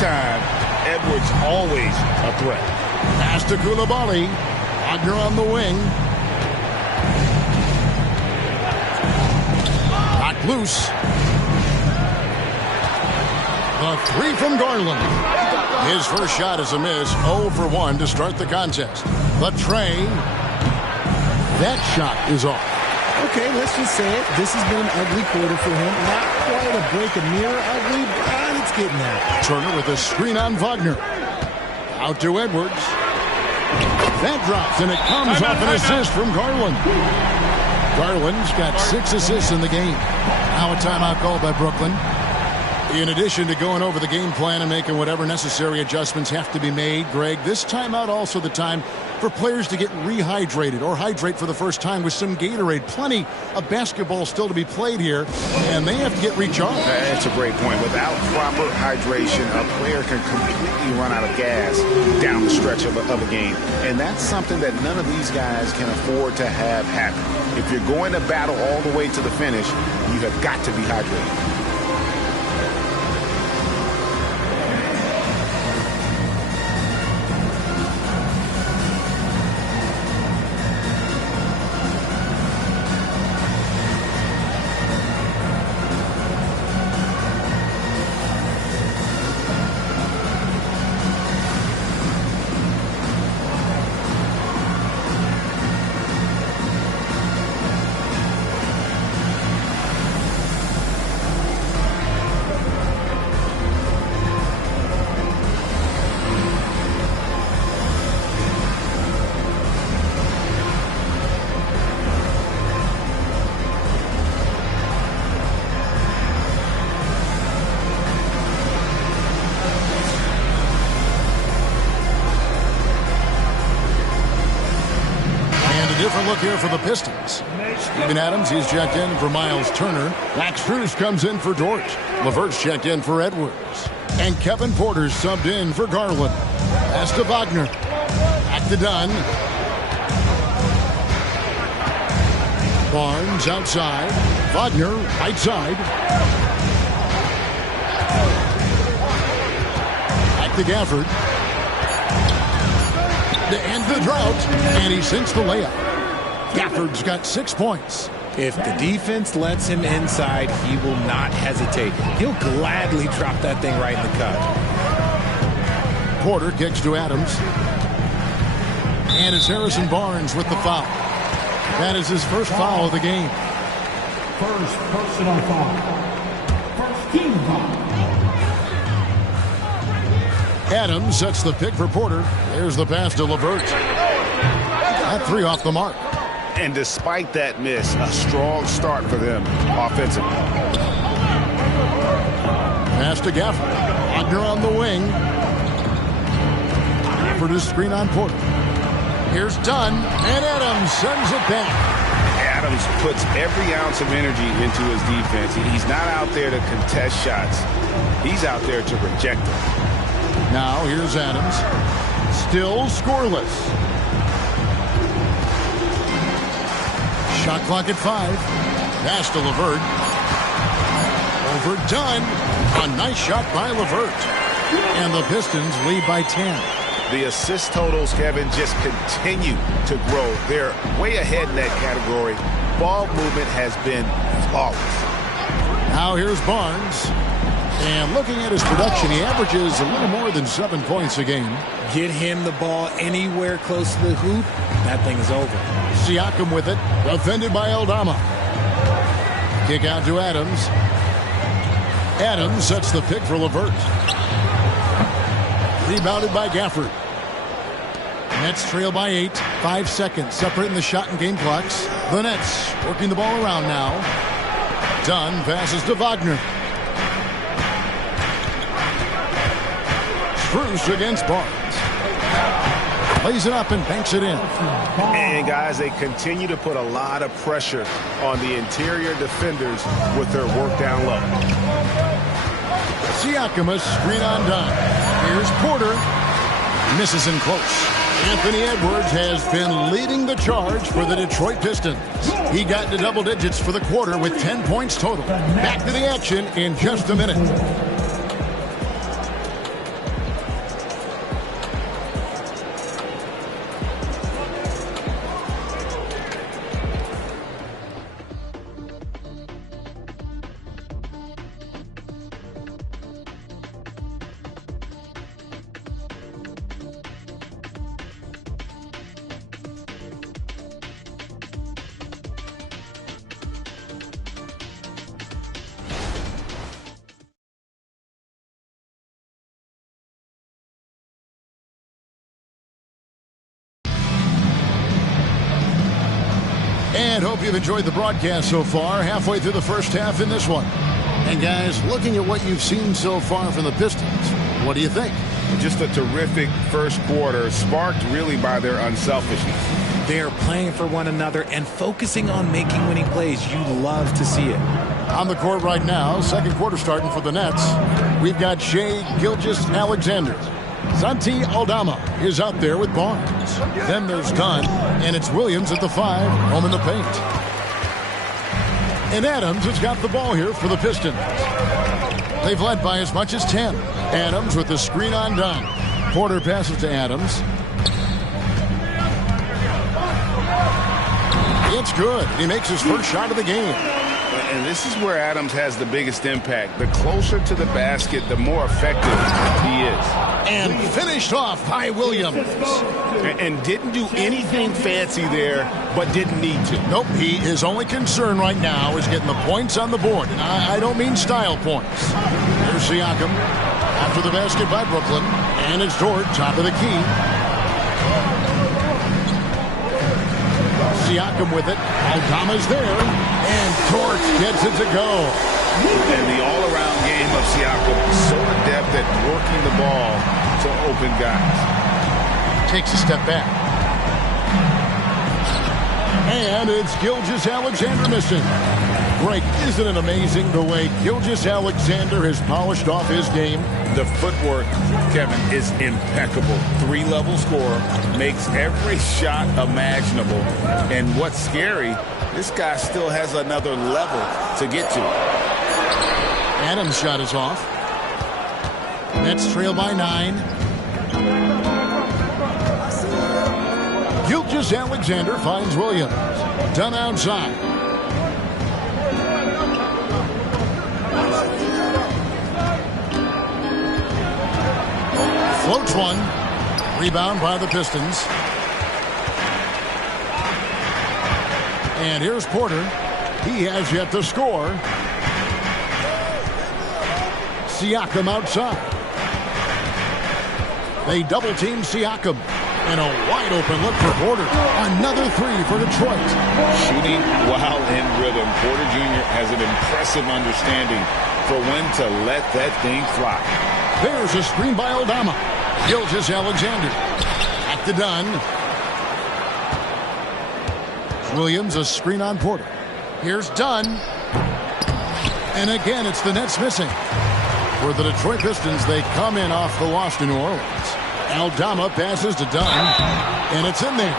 time, Edwards always a threat. Pass to Koulibaly. Wagner on the wing. Knocked loose. The three from Garland. His first shot is a miss. 0 for 1 to start the contest. The tray. That shot is off. Okay, let's just say it. This has been an ugly quarter for him. Not quite a break a mirror ugly, but it's getting there. Turner with a screen on Wagner. Out to Edwards. That drops, and it comes off an assist from Garland. Garland's got 6 assists in the game. Now a timeout called by Brooklyn. In addition to going over the game plan and making whatever necessary adjustments have to be made, Greg, this timeout also the time for players to get rehydrated or hydrate for the first time with some Gatorade. Plenty of basketball still to be played here, and they have to get recharged. That's a great point. Without proper hydration, a player can completely run out of gas down the stretch of a game. And that's something that none of these guys can afford to have happen. If you're going to battle all the way to the finish, you have got to be hydrated. Different look here for the Pistons. Steven Adams, he's checked in for Miles Turner. Max Strus comes in for Dort. LeVert's checked in for Edwards. And Kevin Porter's subbed in for Garland. Pass to Wagner. Back to Dunn. Barnes outside. Wagner right side. Back to Gafford. To end the drought. And he sinks the layup. Gafford's got 6 points. If the defense lets him inside, he will not hesitate. He'll gladly drop that thing right in the cup. Porter kicks to Adams. And it's Harrison Barnes with the foul. That is his first foul of the game. First personal foul. First team foul. Adams sets the pick for Porter. There's the pass to LeVert. That 3 off the mark. And despite that miss, a strong start for them offensively. Pass to Gafford. Wagner on the wing. Gafford is screen on Porter. Here's Dunn, and Adams sends it back. Adams puts every ounce of energy into his defense. He's not out there to contest shots. He's out there to reject them. Now here's Adams. Still scoreless. Shot clock at 5. Pass to LeVert. Over Dunn. A nice shot by LeVert. And the Pistons lead by 10. The assist totals, Kevin, just continue to grow. They're way ahead in that category. Ball movement has been flawless. Now here's Barnes. And looking at his production, he averages a little more than 7 points a game. Get him the ball anywhere close to the hoop, that thing is over. Siakam with it, defended by Aldama. Kick out to Adams. Adams sets the pick for LeVert. Rebounded by Gafford. Nets trail by 8. 5 seconds separating the shot and game clocks. The Nets working the ball around now. Dunn passes to Wagner. Strus against Barnes. Plays it up and banks it in. And guys, they continue to put a lot of pressure on the interior defenders with their work down low. Siakam a screen on Dunn. Here's Porter. Misses in close. Anthony Edwards has been leading the charge for the Detroit Pistons. He got into double digits for the quarter with 10 points total. Back to the action in just a minute. And hope you've enjoyed the broadcast so far. Halfway through the first half in this one. And guys, looking at what you've seen so far from the Pistons, what do you think? Just a terrific first quarter, sparked really by their unselfishness. They are playing for one another and focusing on making winning plays. You love to see it. On the court right now, second quarter starting for the Nets. We've got Shai Gilgeous-Alexander. Santi Aldama is out there with Barnes. Then there's Dunn, and it's Williams at the 5, home in the paint. And Adams has got the ball here for the Pistons. They've led by as much as 10. Adams with the screen on Dunn. Porter passes to Adams. It's good. He makes his first shot of the game. And this is where Adams has the biggest impact. The closer to the basket, the more effective he is. And finished off by Williams. And didn't do anything fancy there, but didn't need to. Nope, his only concern right now is getting the points on the board. And I don't mean style points. Here's Siakam after the basket by Brooklyn. And it's Dort, top of the key. Siakam with it. Aldama's there. And Dort gets it to go. And the all-around game of Siakam, so adept at working the ball to open guys. Takes a step back. And it's Gilgeous-Alexander missing. Greg, isn't it amazing the way Gilgeous-Alexander has polished off his game? The footwork, Kevin, is impeccable. 3-level scorer, makes every shot imaginable. And what's scary, this guy still has another level to get to. Adams' shot is off. Nets trail by 9. Gilgeous-Alexander finds Williams. Done outside. Floats one. Rebound by the Pistons. And here's Porter. He has yet to score. Siakam outside. They double-team Siakam. And a wide-open look for Porter. Another 3 for Detroit. Shooting while in rhythm. Porter Jr. has an impressive understanding for when to let that thing fly. There's a screen by Aldama. Gilgeous-Alexander. Back to Dunn. Williams, a screen on Porter. Here's Dunn. And again, it's the Nets missing. For the Detroit Pistons, they come in off the loss to New Orleans. Aldama passes to Dunn, and it's in there.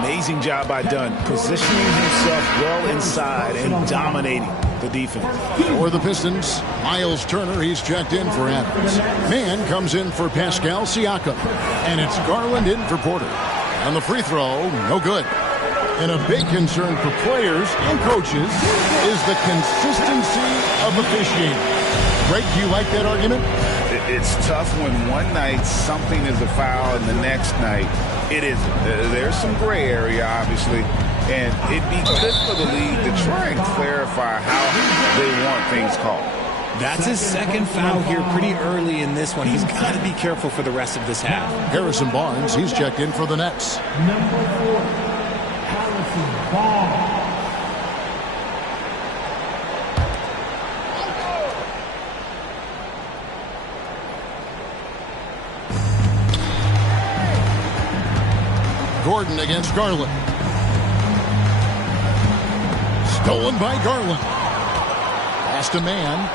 Amazing job by Dunn, positioning himself well inside and dominating the defense. For the Pistons, Miles Turner, he's checked in for Adams. Man comes in for Pascal Siakam, and it's Garland in for Porter. On the free throw, no good. And a big concern for players and coaches is the consistency of officiating. Greg, do you like that argument? It's tough when one night something is a foul and the next night it isn't. There's some gray area, obviously, and it'd be good for the league to try and clarify how they want things called. That's his second foul here pretty early in this one. He's got to be careful for the rest of this half. Harrison Barnes, he's checked in for the Nets. Number 4, Harrison Barnes. Gordon against Garland. Stolen by Garland. Pass to Man.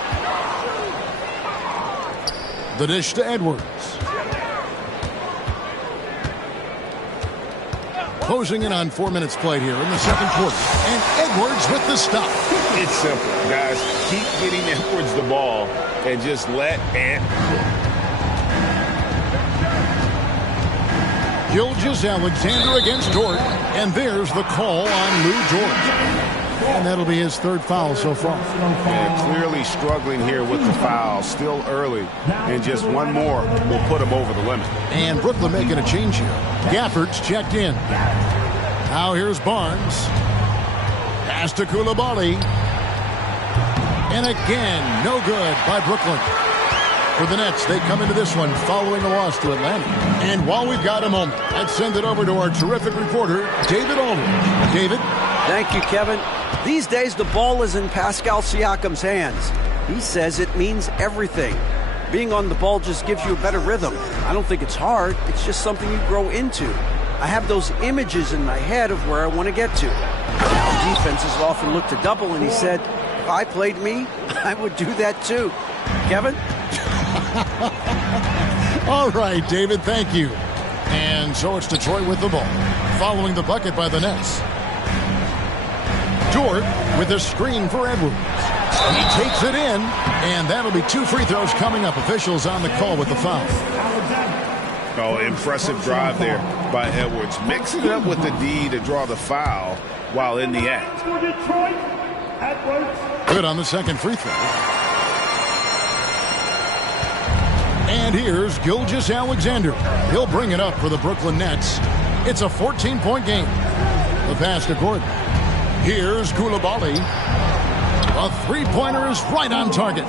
The dish to Edwards. Closing in on 4 minutes played here in the second quarter. And Edwards with the stop. It's simple, guys. Keep getting Edwards the ball and just let Ant. Gilgeous-Alexander against Dort. And there's the call on Lou Dort. And that'll be his third foul so far. Yeah, clearly struggling here with the foul. Still early. And just one more will put him over the limit. And Brooklyn making a change here. Gafford's checked in. Now here's Barnes. Pass to Coulibaly. And again, no good by Brooklyn. For the Nets, they come into this one following a loss to Atlanta. And while we've got a moment, let's send it over to our terrific reporter, David Aldridge. David? Thank you, Kevin. These days, the ball is in Pascal Siakam's hands. He says it means everything. Being on the ball just gives you a better rhythm. I don't think it's hard. It's just something you grow into. I have those images in my head of where I want to get to. Now, defenses often look to double, and he said, if I played me, I would do that too. Kevin? All right, David, thank you. And so it's Detroit with the ball, following the bucket by the Nets. Dort with a screen for Edwards. He takes it in, and that'll be 2 free throws coming up. Officials on the call with the foul. Oh, impressive drive there by Edwards. Mixing it up with the D to draw the foul while in the act. Good on the second free throw. And here's Gilgeous-Alexander. He'll bring it up for the Brooklyn Nets. It's a 14-point game. The pass to Gordon. Here's Coulibaly. A three-pointer is right on target.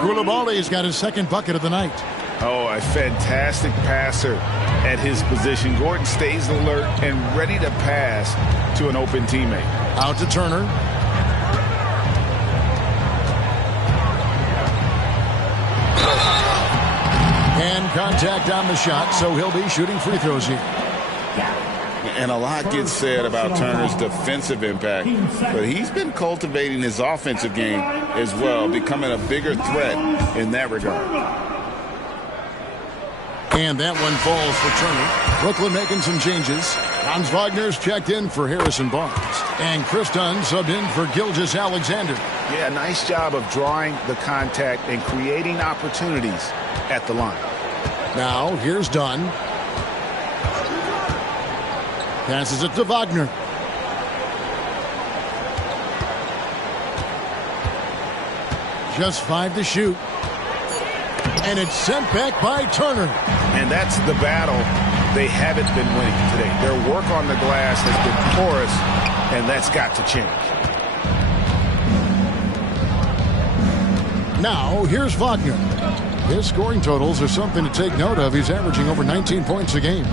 Coulibaly's got his second bucket of the night. Oh, a fantastic passer at his position. Gordon stays alert and ready to pass to an open teammate. Out to Turner. And contact on the shot, so he'll be shooting free throws here. And a lot gets said about Turner's defensive impact, but he's been cultivating his offensive game as well, becoming a bigger threat in that regard. And that one falls for Turner. Brooklyn making some changes. Franz Wagner's checked in for Harrison Barnes. And Chris Dunn subbed in for Gilgeous-Alexander. Yeah, nice job of drawing the contact and creating opportunities at the line. Now, here's Dunn. Passes it to Wagner. Just 5 to shoot. And it's sent back by Turner. And that's the battle they haven't been winning today. Their work on the glass has been porous, and that's got to change. Now, here's Wagner. His scoring totals are something to take note of. He's averaging over 19 points a game.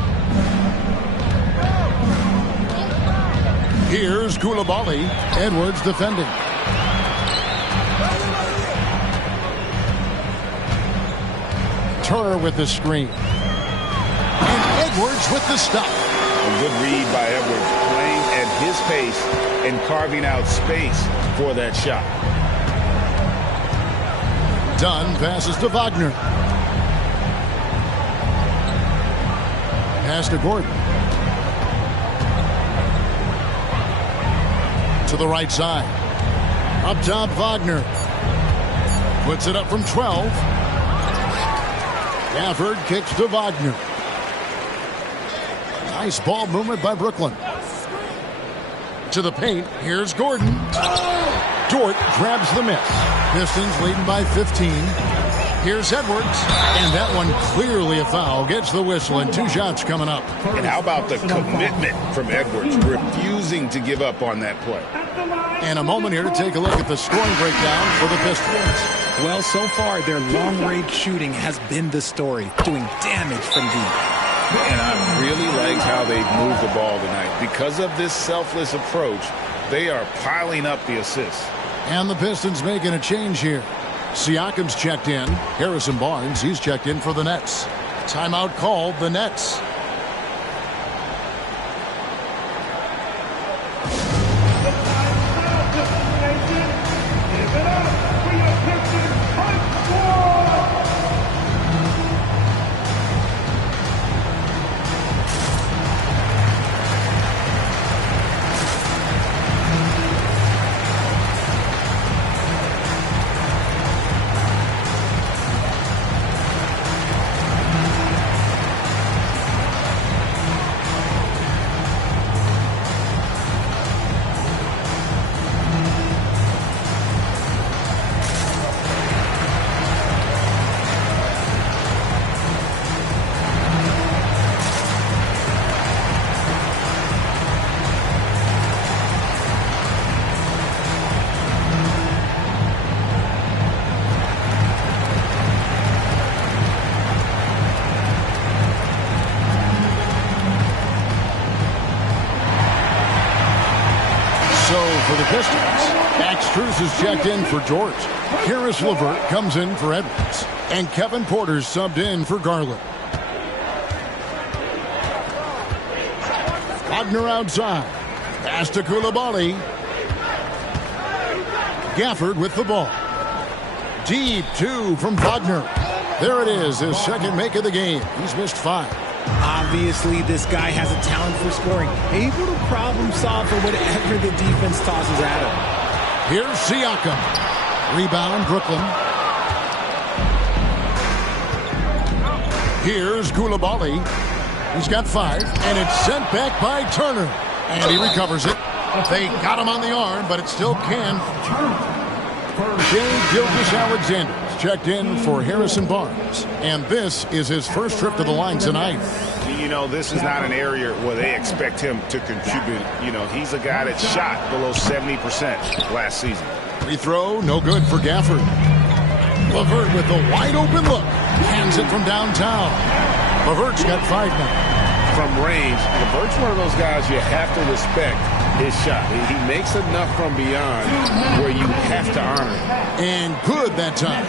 Here's Coulibaly. Edwards defending. Turner with the screen. And Edwards with the stop. A good read by Edwards, playing at his pace and carving out space for that shot. Dunn passes to Wagner. Pass to Gordon. To the right side. Up top, Wagner. Puts it up from 12. Gafford kicks to Wagner. Nice ball movement by Brooklyn. To the paint. Here's Gordon. Dort grabs the miss. Pistons leading by 15. Here's Edwards. And that one clearly a foul. Gets the whistle and 2 shots coming up. And how about the commitment from Edwards, refusing to give up on that play. And a moment here to take a look at the scoring breakdown for the Pistons. Well, so far, their long-range shooting has been the story, doing damage from deep. And I really like how they've moved the ball tonight. Because of this selfless approach, they are piling up the assists. And the Pistons making a change here. Siakam's checked in. Harrison Barnes, he's checked in for the Nets. Timeout called, the Nets. Pistons. Max Strus is checked in for George. Karis LeVert comes in for Edwards. And Kevin Porter's subbed in for Garland. Wagner outside. Pass to Coulibaly. Gafford with the ball. Deep 2 from Wagner. There it is, his second make of the game. He's missed 5. Obviously, this guy has a talent for scoring. Able to problem solve for whatever the defense tosses at him. Here's Siakam. Rebound, Brooklyn. Here's Coulibaly. He's got 5, and it's sent back by Turner. And he recovers it. They got him on the arm, but it still can. Shai Gilgeous-Alexander checked in for Harrison Barnes. And this is his first trip to the line tonight. You know, this is not an area where they expect him to contribute. You know, he's a guy that shot below 70% last season. Free throw, no good for Gafford. LeVert with the wide open look. Hands it from downtown. LeVert's got 5 now. From range, LeVert's one of those guys you have to respect his shot. He makes enough from beyond where you have to honor it. And good that time.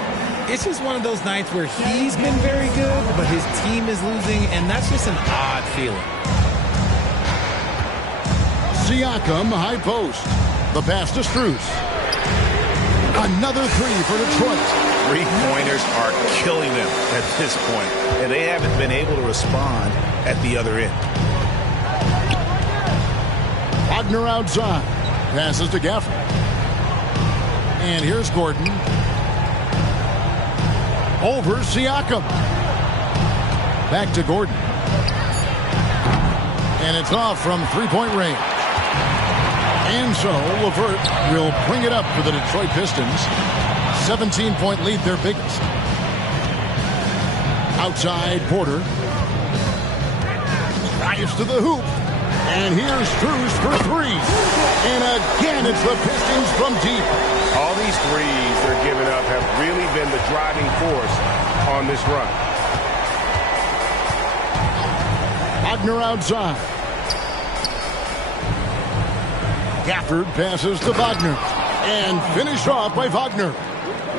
It's just one of those nights where he's been very good, but his team is losing, and that's just an odd feeling. Siakam, high post. The pass to Strus. Another 3 for Detroit. Three-pointers are killing them at this point, and they haven't been able to respond at the other end. Wagner outside. Passes to Gafford. And here's Gordon. Over Siakam. Back to Gordon. And it's off from three-point range. And so LeVert will bring it up for the Detroit Pistons. 17-point lead, their biggest. Outside Porter. Drives to the hoop. And here's Strus for 3. And again, it's the Pistons from deep. All these threes they're giving up have really been the driving force on this run. Wagner outside. Gafford passes to Wagner. And finished off by Wagner.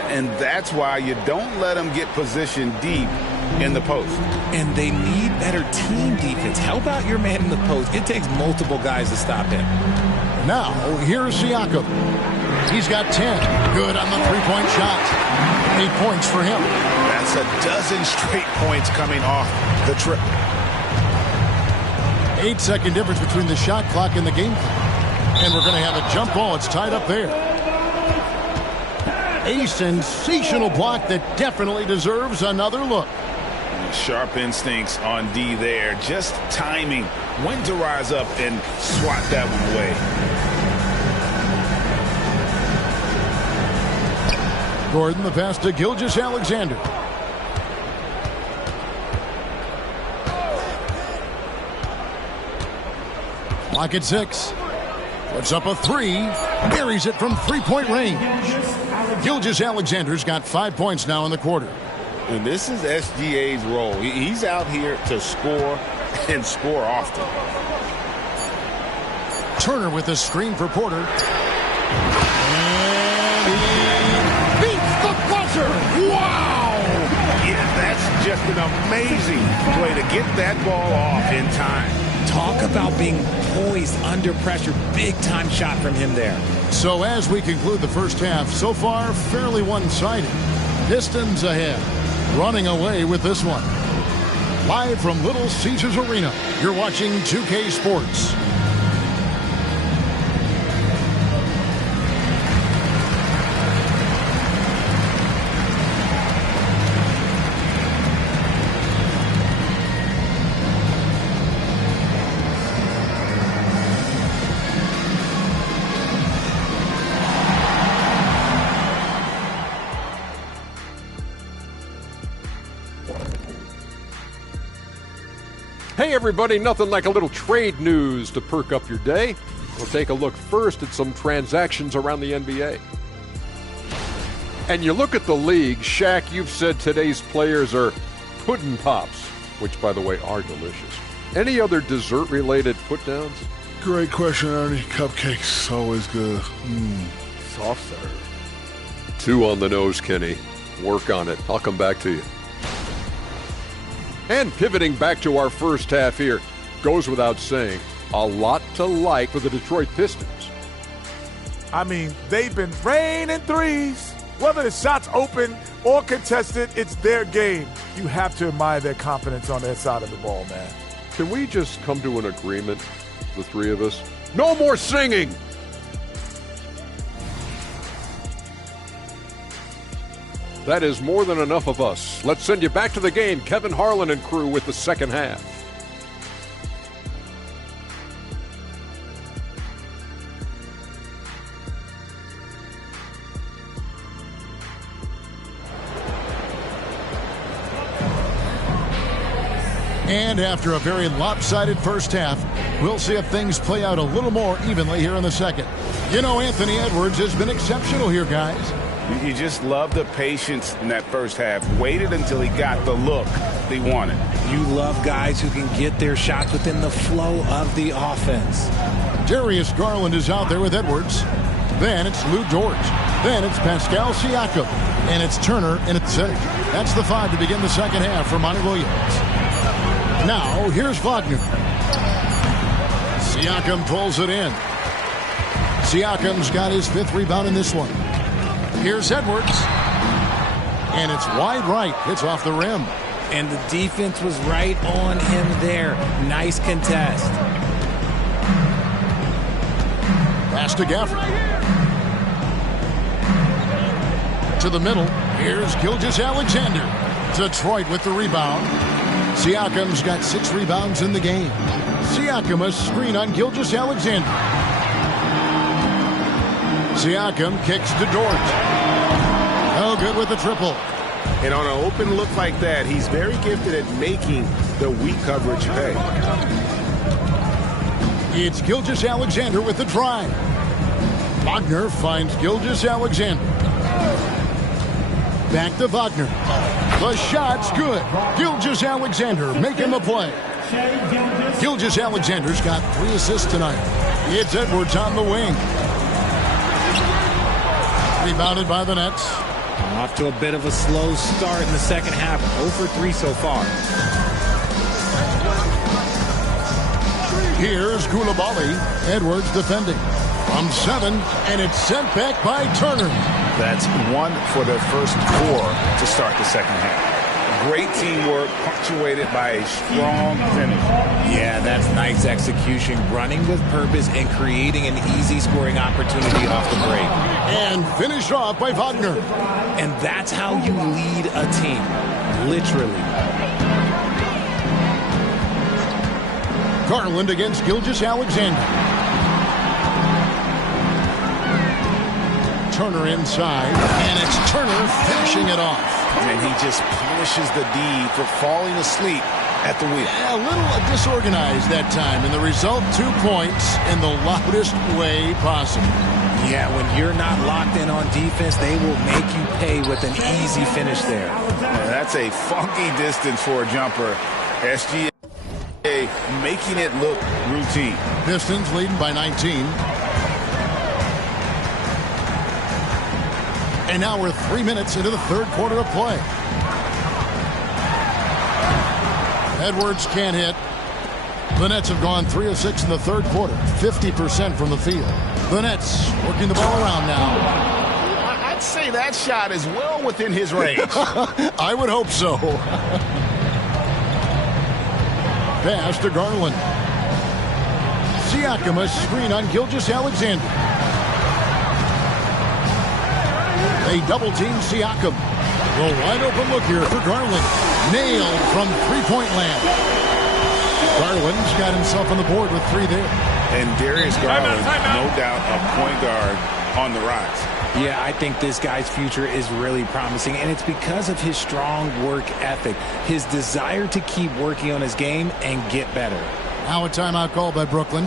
And that's why you don't let them get positioned deep in the post. And they need better team defense. Help out your man in the post. It takes multiple guys to stop him. Now, here's Siakam. He's got 10. Good on the three-point shot. 8 points for him. That's a dozen straight points coming off the trip. 8-second difference between the shot clock and the game clock. And we're going to have a jump ball. It's tied up there. A sensational block that definitely deserves another look. Sharp instincts on D there. Just timing when to rise up and swat that one away. Gordon, the pass to Gilgeous-Alexander. Clock at 6. Puts up a 3. Buries it from three-point range. Gilgeous-Alexander's got 5 points now in the quarter. And this is SGA's role. He's out here to score and score often. Turner with a screen for Porter. And he beats the buzzer. Wow! Yeah, that's just an amazing play to get that ball off in time. Talk about being poised under pressure. Big-time shot from him there. So as we conclude the first half, so far fairly one-sided. Pistons ahead, running away with this one. Live from Little Caesars Arena, you're watching 2K Sports. Hey everybody, nothing like a little trade news to perk up your day. We'll take a look first at some transactions around the NBA. And you look at the league, Shaq, you've said today's players are puddin' pops, which by the way are delicious. Any other dessert-related put-downs? Great question, Ernie. Cupcakes, always good. Soft serve. 2 on the nose, Kenny. Work on it. I'll come back to you. And pivoting back to our first half here, goes without saying, a lot to like for the Detroit Pistons. I mean, they've been raining threes. Whether the shot's open or contested, it's their game. You have to admire their confidence on their side of the ball, man. Can we just come to an agreement, the three of us? No more singing! That is more than enough of us. Let's send you back to the game. Kevin Harlan and crew with the second half. And after a very lopsided first half, we'll see if things play out a little more evenly here in the second. You know, Anthony Edwards has been exceptional here, guys. You just love the patience in that first half. Waited until he got the look they wanted. You love guys who can get their shots within the flow of the offense. Darius Garland is out there with Edwards. Then it's Lou Dort. Then it's Pascal Siakam. And it's Turner and it's Zedek. That's the 5 to begin the second half for Monty Williams. Now, here's Wagner. Siakam pulls it in. Siakam's got his 5th rebound in this one. Here's Edwards. And it's wide right. It's off the rim. And the defense was right on him there. Nice contest. Pass to Gafford. To the middle. Here's Gilgeous-Alexander. Detroit with the rebound. Siakam's got 6 rebounds in the game. Siakam a screen on Gilgeous-Alexander. Siakam kicks to Dort. Oh, good with the triple. And on an open look like that, he's very gifted at making the weak coverage pay. It's Gilgeous-Alexander with the drive. Wagner finds Gilgeous-Alexander. Back to Wagner. The shot's good. Gilgeous-Alexander making the play. Gilgeous-Alexander's got 3 assists tonight. It's Edwards on the wing. Rebounded by the Nets. Off to a bit of a slow start in the second half. 0 for 3 so far. Here's Coulibaly. Edwards defending. From 7, and it's sent back by Turner. That's 1 for their first 4 to start the second half. Great teamwork punctuated by a strong finish. Yeah, that's nice execution. Running with purpose and creating an easy scoring opportunity off the break. And finished off by Wagner. And that's how you lead a team. Literally. Garland against Gilgeous-Alexander. Turner inside, and it's Turner finishing it off. And he just punishes the D for falling asleep at the wheel. Yeah, a little disorganized that time, and the result 2 points in the loudest way possible. Yeah, when you're not locked in on defense, they will make you pay with an easy finish there. Yeah, that's a funky distance for a jumper. SGA making it look routine. Pistons leading by 19. And now we're 3 minutes into the third quarter of play. Edwards can't hit. The Nets have gone 3 of 6 in the third quarter, 50% from the field. The Nets working the ball around now. I'd say that shot is well within his range. I would hope so. Pass to Garland. Siakam a screen on Gilgeous-Alexander. They double-team Siakam. The wide-open look here for Garland. Nailed from three-point land. Garland's got himself on the board with 3 there. And Darius Garland, no doubt, a point guard on the rise. Yeah, I think this guy's future is really promising, and it's because of his strong work ethic, his desire to keep working on his game and get better. Now a timeout call by Brooklyn.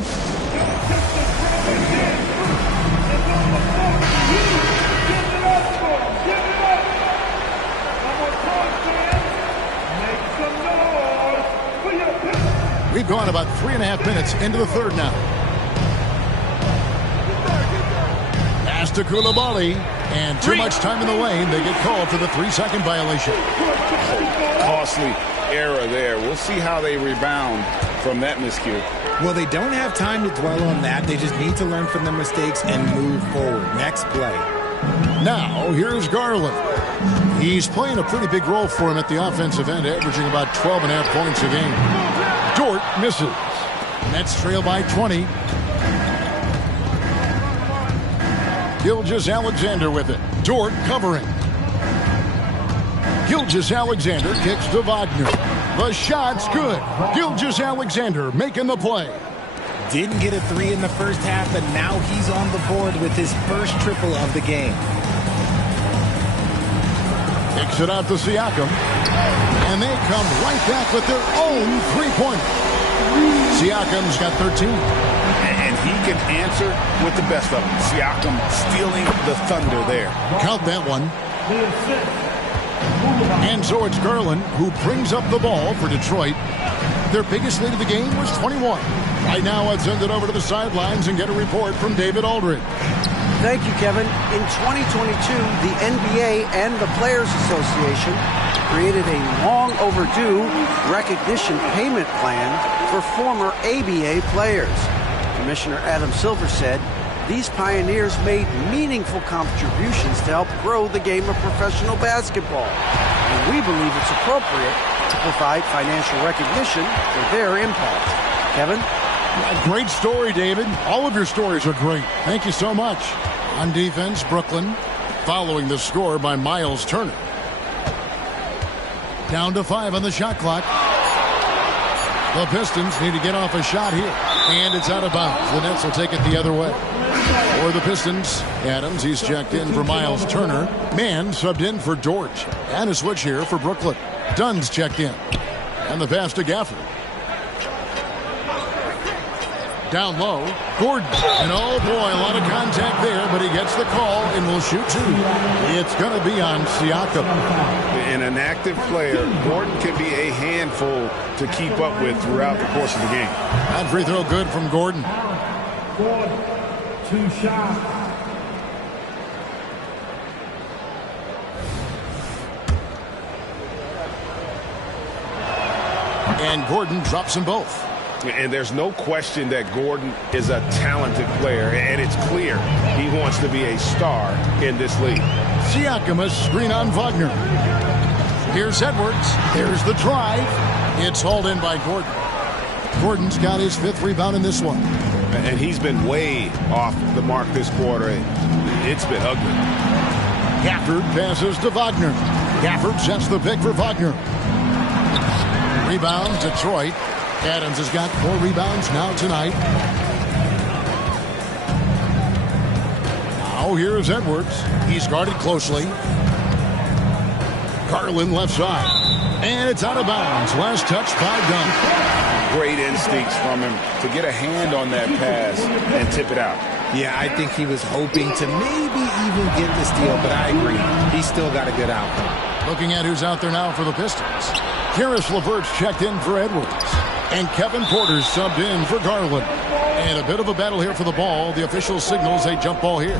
We've gone about 3.5 minutes into the third now. pass to Coulibaly. And too much time in the lane. They get called for the 3-second violation. Costly error there. We'll see how they rebound from that miscue. Well, they don't have time to dwell on that. They just need to learn from their mistakes and move forward. Next play. Now, here's Garland. He's playing a pretty big role for him at the offensive end, averaging about 12.5 points a game. Dort misses. Nets trail by 20. Gilgeous-Alexander with it. Dort covering. Gilgeous-Alexander kicks to Wagner. The shot's good. Gilgeous-Alexander making the play. Didn't get a 3 in the first half, but now he's on the board with his first triple of the game. Kicks it out to Siakam. And they come right back with their own three-pointer. Siakam's got 13. And he can answer with the best of them. Siakam stealing the thunder there. Count that one. And so it's Garland who brings up the ball for Detroit. Their biggest lead of the game was 21. Right now, let's send it over to the sidelines and get a report from David Aldridge. Thank you, Kevin. In 2022, the NBA and the Players Association created a long overdue recognition payment plan for former ABA players. Commissioner Adam Silver said these pioneers made meaningful contributions to help grow the game of professional basketball. And we believe it's appropriate to provide financial recognition for their impact. Kevin? Great story, David. All of your stories are great. Thank you so much. On defense, Brooklyn following the score by Miles Turner. Down to 5 on the shot clock. The Pistons need to get off a shot here. And it's out of bounds. The Nets will take it the other way. For the Pistons, Adams, he's checked in for Miles Turner. Mann subbed in for George. And a switch here for Brooklyn. Dunn's checked in. And the pass to Gafford. Down low, Gordon. And oh boy, a lot of contact there, but he gets the call and will shoot 2. It's going to be on Siakam. And an active player, Gordon can be a handful to keep up with throughout the course of the game. That free throw good from Gordon. Gordon, 2 shots. And Gordon drops them both. And there's no question that Gordon is a talented player, and it's clear he wants to be a star in this league. Siakam, a screen on Wagner. Here's Edwards. There's the drive. It's hauled in by Gordon. Gordon's got his 5th rebound in this one. And he's been way off the mark this quarter. It's been ugly. Gafford passes to Wagner. Gafford sets the pick for Wagner. Rebound, Detroit. Adams has got 4 rebounds now tonight. Now here's Edwards. He's guarded closely. Garland left side. And it's out of bounds. Last touch by Dunn. Great instincts from him to get a hand on that pass and tip it out. Yeah, I think he was hoping to maybe even get the steal, but I agree. He's still got a good outcome. Looking at who's out there now for the Pistons. Caris LeVert's checked in for Edwards. And Kevin Porter's subbed in for Garland. And a bit of a battle here for the ball. The official signals a jump ball here.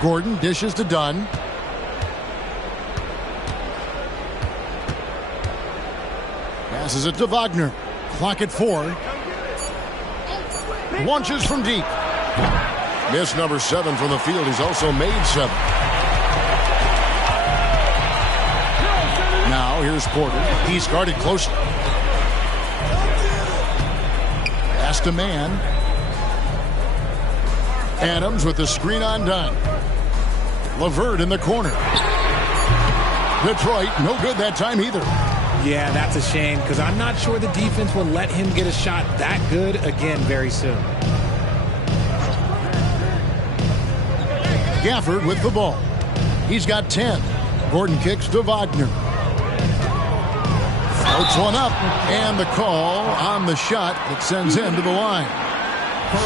Gordon dishes to Dunn. Passes it to Wagner. Clock at 4. Launches from deep. Missed number 7 from the field. He's also made 7. Now here's Porter. He's guarded closely. Pass to Mann. Adams with the screen on Dunn. LeVert in the corner. Detroit, no good that time either. Yeah, that's a shame because I'm not sure the defense will let him get a shot that good again very soon. Gafford with the ball. He's got 10. Gordon kicks to Wagner. Floats one up, and the call on the shot that sends him to the line.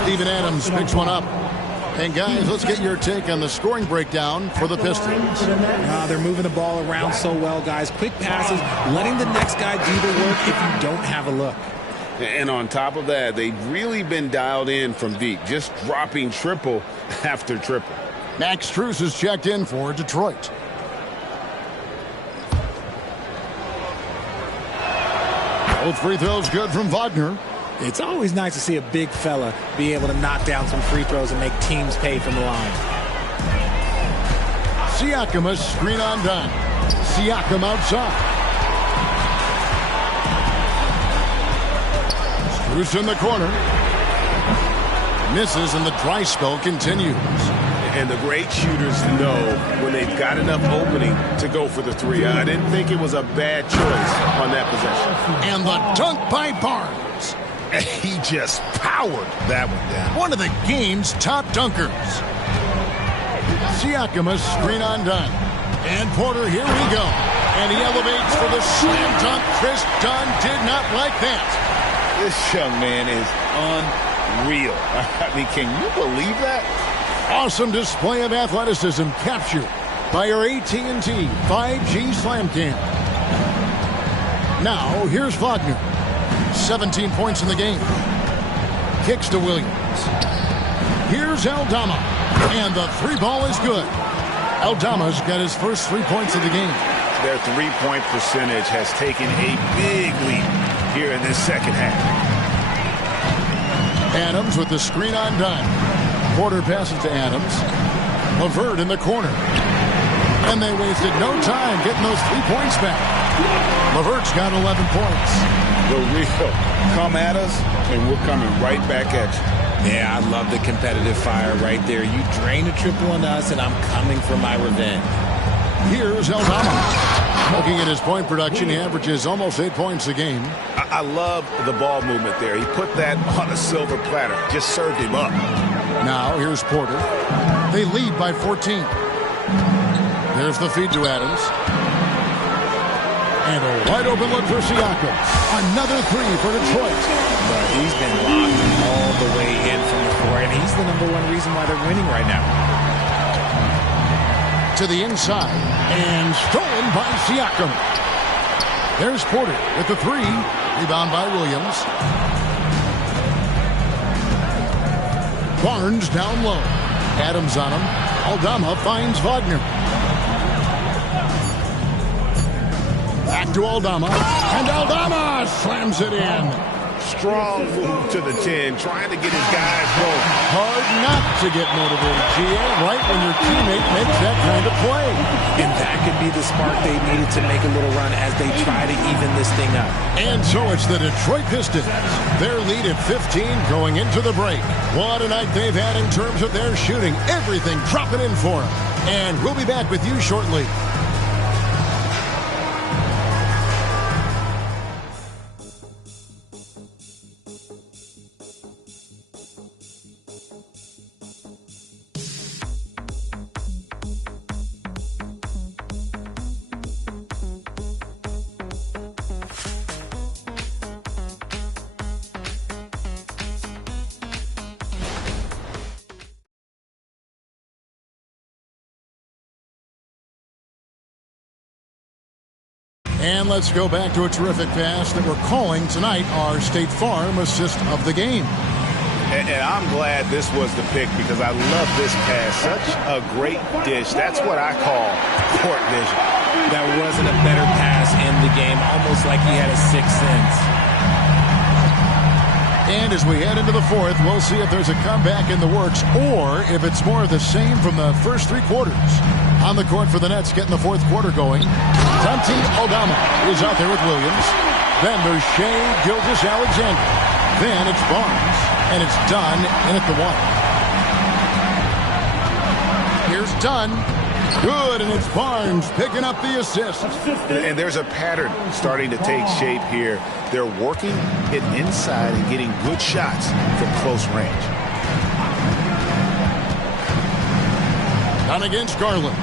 Steven Adams picks one up. And guys, let's get your take on the scoring breakdown for the Pistons. They're moving the ball around so well, guys. Quick passes, letting the next guy do the work if you don't have a look. And on top of that, they've really been dialed in from deep, just dropping triple after triple. Max Strus is checked in for Detroit. Both free throws good from Wagner. It's always nice to see a big fella be able to knock down some free throws and make teams pay from the line. Siakam, a screen on done. Siakam outside. Strus in the corner. Misses, and the dry spell continues. And the great shooters know when they've got enough opening to go for the three. I didn't think it was a bad choice on that possession. And the dunk by Barnes. He just powered that one down. One of the game's top dunkers. Siakam, a screen on done. And Porter, here we go. And he elevates for the slam dunk. Chris Dunn did not like that. This young man is unreal. I mean, can you believe that? Awesome display of athleticism captured by our AT&T 5G Slam Cam. Now, here's Wagner. 17 points in the game. Kicks to Williams. Here's Aldama. And the three ball is good. Aldama's got his first 3 points of the game. Their three-point percentage has taken a big leap here in this second half. Adams with the screen on done. Porter passes to Adams. LeVert in the corner. And they wasted no time getting those 3 points back. LeVert's got 11 points. The real come at us, and we're coming right back at you. Yeah, I love the competitive fire right there. You drain a triple on us, and I'm coming for my revenge. Here's Aldama. Looking at his point production, he averages almost 8 points a game. I love the ball movement there. He put that on a silver platter. Just served him up. Now, here's Porter. They lead by 14. There's the feed to Adams. And a wide open look for Siakam. Another three for Detroit. But he's been locked all the way in from the floor, and he's the #1 reason why they're winning right now. To the inside, and stolen by Siakam. There's Porter with the three. Rebound by Williams. Barnes down low. Adams on him. Aldama finds Wagner. Back to Aldama. And Aldama slams it in. Strong move to the 10, trying to get his guys going. Hard not to get motivated, GA, right when your teammate makes that kind of play. And that could be the spark they needed to make a little run as they try to even this thing up. And so it's the Detroit Pistons. Their lead at 15 going into the break. What a night they've had in terms of their shooting. Everything dropping in for them. And we'll be back with you shortly. And let's go back to a terrific pass that we're calling tonight our State Farm assist of the game. And I'm glad this was the pick because I love this pass. Such a great dish. That's what I call court vision. That wasn't a better pass in the game, almost like he had a sixth sense. And as we head into the fourth, we'll see if there's a comeback in the works or if it's more of the same from the first 3 quarters. On the court for the Nets, getting the fourth quarter going. Santi Aldama is out there with Williams. Then there's Shai Gilgeous-Alexander. Then it's Barnes. And it's Dunn in at the 1. Here's Dunn. Good, and it's Barnes picking up the assist. And there's a pattern starting to take shape here. They're working it inside and getting good shots from close range. Dunn against Garland.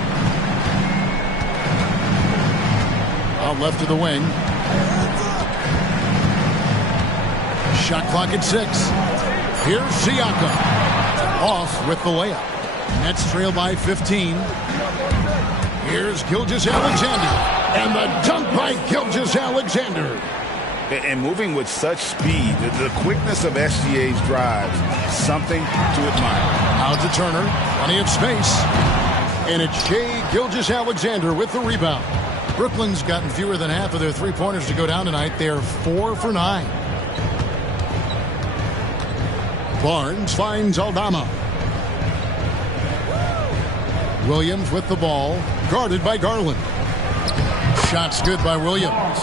Out left to the wing. Shot clock at 6. Here's Siakam. Off with the layup. Nets trail by 15. Here's Gilgeous-Alexander. And the dunk by Gilgeous-Alexander. And moving with such speed, the quickness of SGA's drives, something to admire. Out to Turner, plenty of space. And it's Shai Gilgeous-Alexander with the rebound. Brooklyn's gotten fewer than half of their three-pointers to go down tonight. They're 4 for 9. Barnes finds Aldama. Williams with the ball, guarded by Garland. Shot's good by Williams.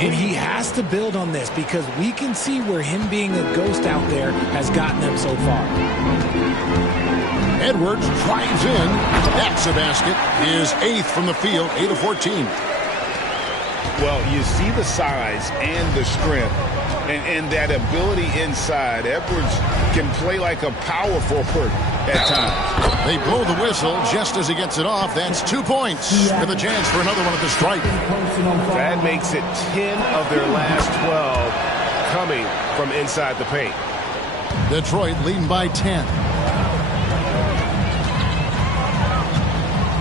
And he has to build on this because we can see where him being a ghost out there has gotten them so far. Edwards drives in. That's a basket. His 8th from the field, 8 of 14. Well, you see the size and the strength and that ability inside. Edwards can play like a power forward at times. They blow the whistle just as he gets it off. That's 2 points with a chance for another one at the stripe. That makes it 10 of their last 12 coming from inside the paint. Detroit leading by 10.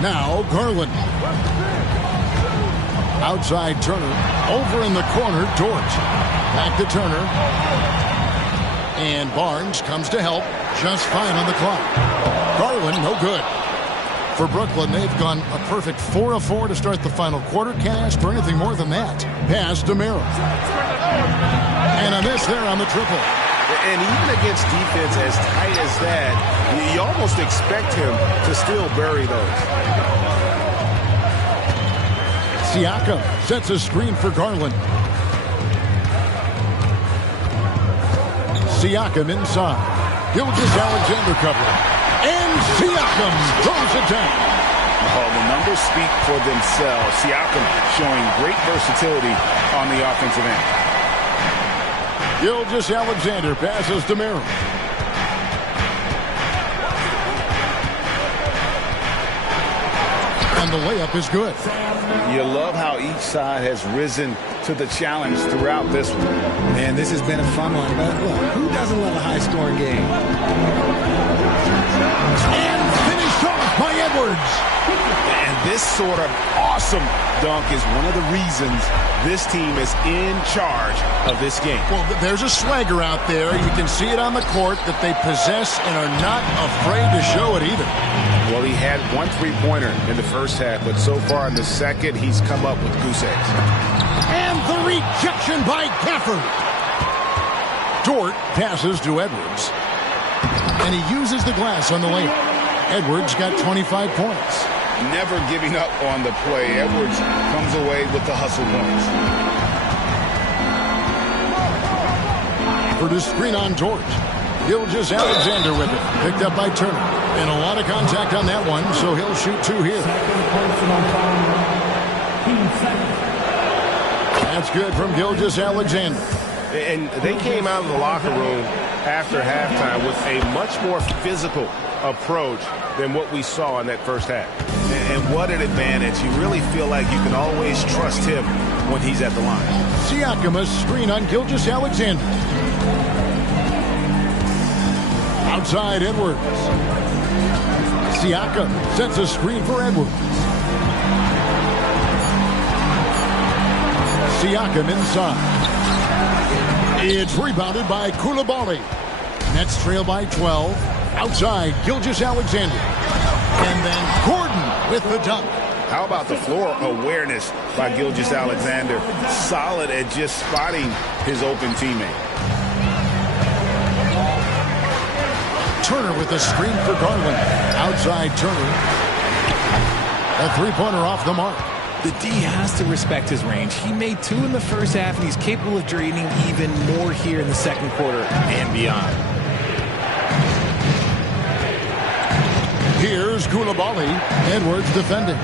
Now Garland. Outside Turner. Over in the corner, Dort. Back to Turner. And Barnes comes to help. Just fine on the clock. Garland, no good. For Brooklyn, they've gone a perfect 4 of 4 to start the final quarter. Can't ask for anything more than that. Pass to Merrill. And a miss there on the triple. And even against defense as tight as that, you almost expect him to still bury those. Siakam sets a screen for Garland. Siakam inside. Gilgeous-Alexander covering. And Siakam throws it down. Oh, the numbers speak for themselves. Siakam showing great versatility on the offensive end. Gilgeous-Alexander passes to Merrill. And the layup is good. You love how each side has risen to the challenge throughout this one. Man, this has been a fun one. But look, who doesn't love a high-scoring game? And finished off by Edwards. And this sort of awesome dunk is one of the reasons this team is in charge of this game. Well, there's a swagger out there. You can see it on the court that they possess and are not afraid to show it either. Well, he had 1 3-pointer in the first half, but so far in the second, he's come up with goose eggs. And the rejection by Gafford. Dort passes to Edwards. And he uses the glass on the layup. Edwards got 25 points. Never giving up on the play. Edwards comes away with the hustle points. For the screen on Dort. Gilgeous-Alexander with it. Picked up by Turner. And a lot of contact on that one, so he'll shoot 2 here. That's good from Gilgeous-Alexander. And they came out of the locker room after halftime with a much more physical approach than what we saw in that first half. And what an advantage. You really feel like you can always trust him when he's at the line. Siakam, a screen on Gilgeous-Alexander. Outside Edwards. Siakam sets a screen for Edwards. Siakam inside. It's rebounded by Coulibaly. Nets trail by 12. Outside Gilgeous-Alexander. And then Gordon with the dunk. How about the floor awareness by Gilgeous-Alexander? Solid at just spotting his open teammate. Turner with a screen for Garland. Outside Turner. A 3-pointer off the mark. The D has to respect his range. He made 2 in the first half, and he's capable of draining even more here in the second quarter and beyond. Here's Coulibaly. Edwards defending.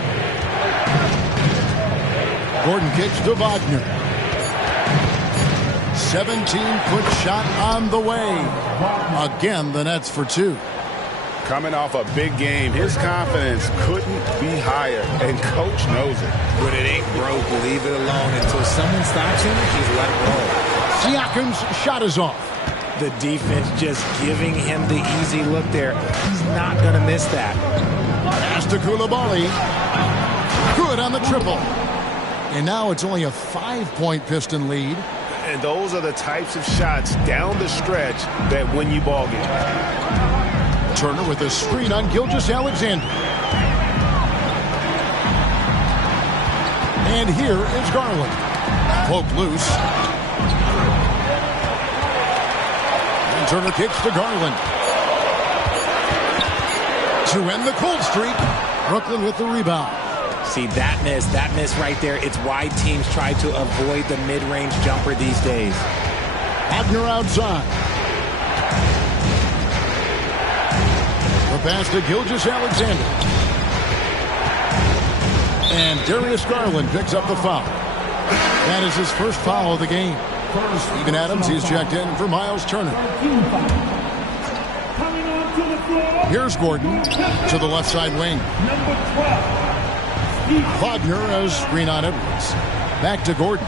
Gordon kicks to Wagner. 17-foot shot on the way. Again, the Nets for 2. Coming off a big game, his confidence couldn't be higher, and Coach knows it. When it ain't broke, leave it alone. Until someone stops him, he's let it roll. Siakam's shot is off. The defense just giving him the easy look there. He's not going to miss that. Pass to Coulibaly. Good on the triple. And now it's only a 5-point Piston lead. And those are the types of shots down the stretch that win you ball games. Turner with a screen on Gilgeous-Alexander. And here is Garland. Poked loose. And Turner kicks to Garland. To end the cold streak, Brooklyn with the rebound. See, that miss right there, it's why teams try to avoid the mid-range jumper these days. Wagner outside. The pass to Gilgeous-Alexander. And Darius Garland picks up the foul. That is his first foul of the game. Steven Adams, he's checked in for Miles Turner. Here's Gordon to the left side wing. Wagner as screen on Edwards. Back to Gordon.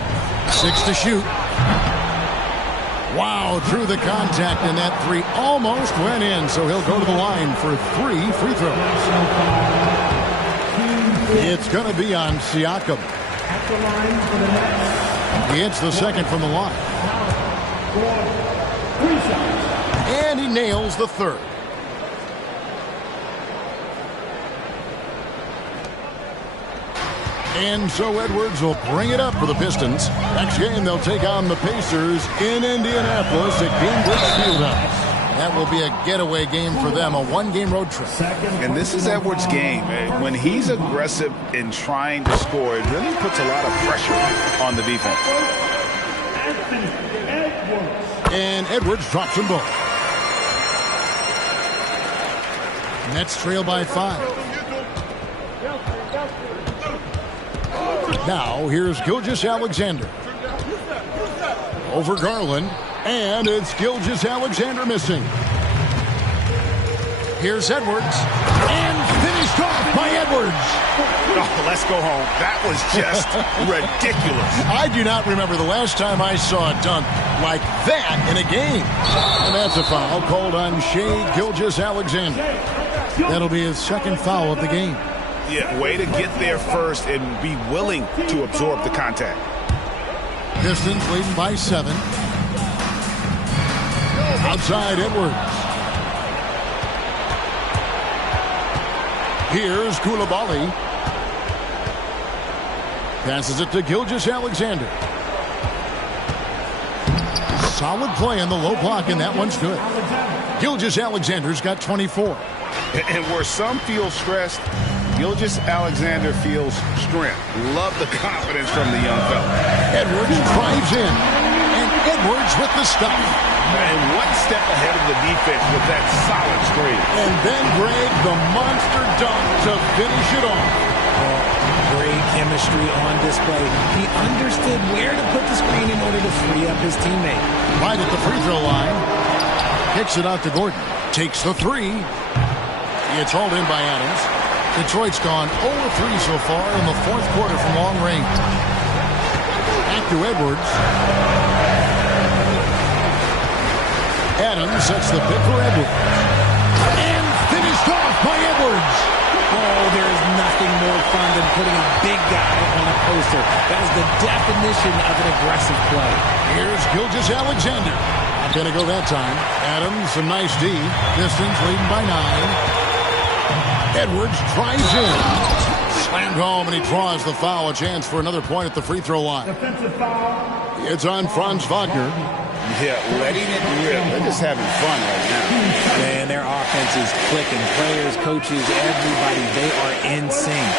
6 to shoot. Wow, through the contact, and that three almost went in, so he'll go to the line for 3 free throws. It's going to be on Siakam. He hits the second from the line. And he nails the third. And so Edwards will bring it up for the Pistons. Next game, they'll take on the Pacers in Indianapolis at Gainbridge Fieldhouse. That will be a getaway game for them, a one-game road trip. And this is Edwards' game. When he's aggressive in trying to score, it really puts a lot of pressure on the defense. And Edwards drops them both. Nets trail by 5. Now, here's Gilgeous-Alexander. Over Garland. And it's Gilgeous-Alexander missing. Here's Edwards. And finished off by Edwards. Oh, let's go home. That was just ridiculous. I do not remember the last time I saw a dunk like that in a game. And that's a foul called on Shai Gilgeous-Alexander. That'll be his second foul of the game. Yeah, way to get there first and be willing to absorb the contact. Pistons leading by 7. Outside Edwards. Here's Coulibaly. Passes it to Gilgeous-Alexander. Solid play in the low block, and that one's good. Gilgeous-Alexander's got 24. And where some feel stressed, Gilgeous-Alexander feels strength. Love the confidence from the young fella. Edwards drives in. And Edwards with the stop. And one step ahead of the defense with that solid screen. And then Greg, the monster dunk to finish it off. Great chemistry on display. He understood where to put the screen in order to free up his teammate. Right at the free throw line. Kicks it out to Gordon. Takes the 3. It's hauled in by Adams. Detroit's gone 0-3 so far in the fourth quarter from long range. Back to Edwards. Adams sets the pick for Edwards. And finished off by Edwards. Oh, there is nothing more fun than putting a big guy on a poster. That is the definition of an aggressive play. Here's Gilgeous-Alexander. Not going to go that time. Adams, a nice D. Pistons leading by 9. Edwards drives in. Slammed home, and he draws the foul. A chance for another point at the free throw line. It's on Franz Wagner. Yeah, letting it rip. They're just having fun right now. Man, their offense is clicking. Players, coaches, everybody, they are in sync.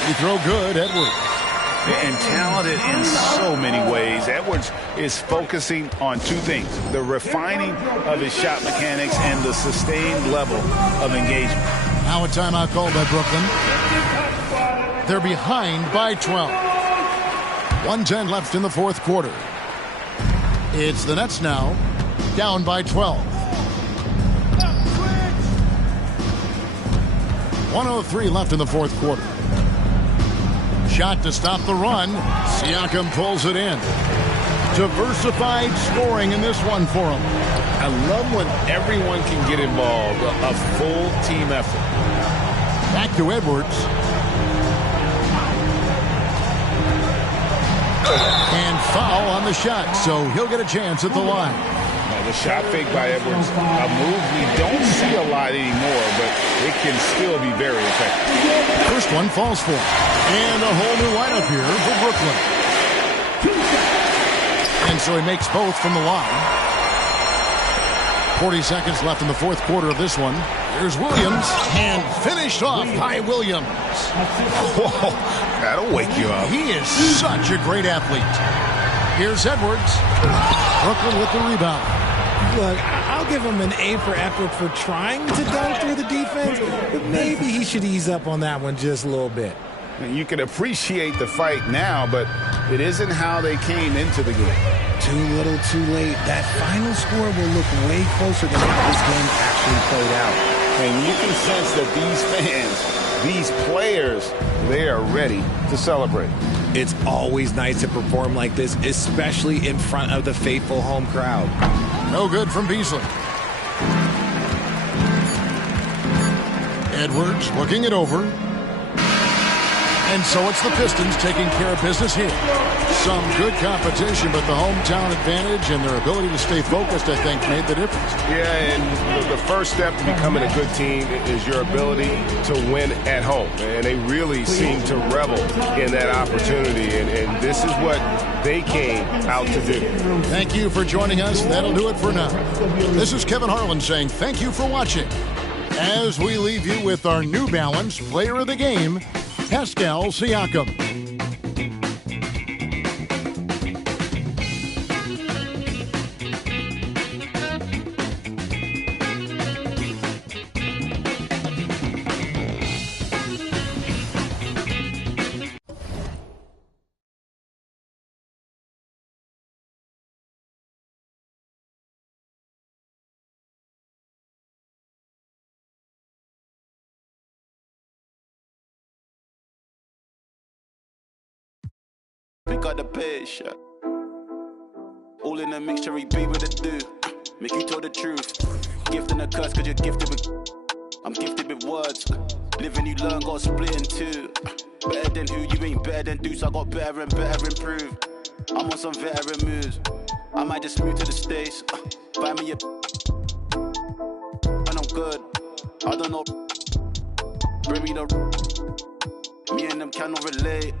Free throw good, Edwards. And talented in so many ways. Edwards is focusing on 2 things: the refining of his shot mechanics and the sustained level of engagement. Now a timeout called by Brooklyn. They're behind by 12. 1:10 left in the fourth quarter. It's the Nets now, down by 12. 1:03 left in the fourth quarter. Shot to stop the run. Siakam pulls it in. Diversified scoring in this one for him. I love when everyone can get involved, a full team effort. Back to Edwards. And foul on the shot, so he'll get a chance at the line. The shot fake by Edwards, a move we don't see a lot anymore, but it can still be very effective. First one falls for him. And a whole new lineup here for Brooklyn. And so he makes both from the line. 40 seconds left in the fourth quarter of this one. Here's Williams, and finished off by Williams. Whoa, that'll wake you up. He is such a great athlete. Here's Edwards. Brooklyn with the rebound. Look, I'll give him an A for effort for trying to dunk through the defense, but maybe he should ease up on that one just a little bit. You can appreciate the fight now, but it isn't how they came into the game. Too little, too late. That final score will look way closer than how this game actually played out. And you can sense that these fans, these players, they are ready to celebrate. It's always nice to perform like this, especially in front of the faithful home crowd. No good from Beasley. Edwards looking it over. And so it's the Pistons taking care of business here. Some good competition, but the hometown advantage and their ability to stay focused, I think, made the difference. Yeah, and the first step to becoming a good team is your ability to win at home. And they really seem to revel in that opportunity, and this is what they came out to do. Thank you for joining us. That'll do it for now. This is Kevin Harlan saying thank you for watching. As we leave you with our New Balance Player of the Game, Pascal Siakam. We got the pitch. All in a mixture, he be with the do. Make you tell the truth. Gift and a curse, cause you're gifted with. I'm gifted with words. Living you learn, got split in two. Better than who, you ain't better than Deuce. I got better and better improve. I'm on some veteran moves. I might just move to the States. Buy me a. And I'm good. I don't know. Bring me the. Me and them cannot relate.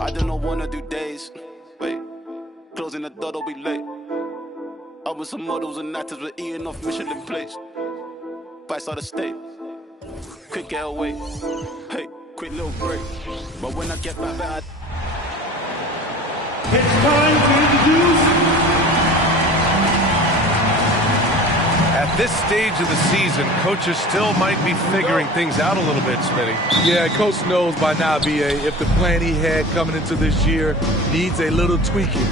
I don't wanna do days. Wait, closing the door, don't be late. I with some models and actors, we're eating off Michelin plates. Bites out of state. Quick getaway. Hey, quick little break. But when I get back better. It's time to introduce. At this stage of the season, coaches still might be figuring things out a little bit, Smitty. Yeah, coach knows by now, B.A., if the plan he had coming into this year needs a little tweaking.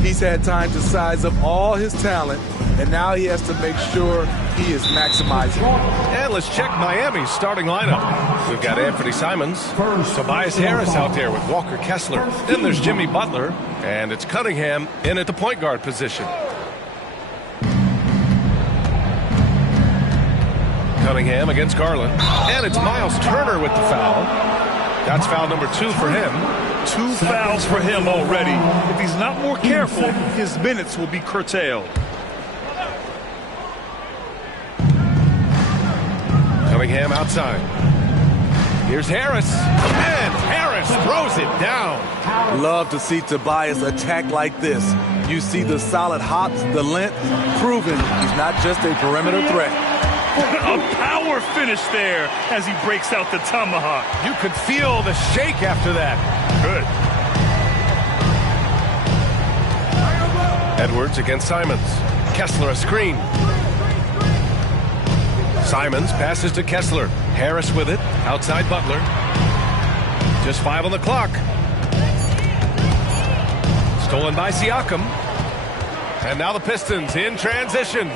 He's had time to size up all his talent, and now he has to make sure he is maximizing it. And let's check Miami's starting lineup. We've got Anthony Simons, Tobias Harris out there with Walker Kessler. Then there's Jimmy Butler, and it's Cunningham in at the point guard position. Cunningham against Garland. And it's Miles Turner with the foul. That's foul number 2 for him. 2 fouls for him already. If he's not more careful, his minutes will be curtailed. Cunningham outside. Here's Harris. And Harris throws it down. Love to see Tobias attack like this. You see the solid hops, the length, proving he's not just a perimeter threat. A power finish there as he breaks out the tomahawk. You could feel the shake after that. Good. Edwards against Simons. Kessler a screen. Simons passes to Kessler. Harris with it. Outside Butler. Just 5 on the clock. Stolen by Siakam. And now the Pistons in transition.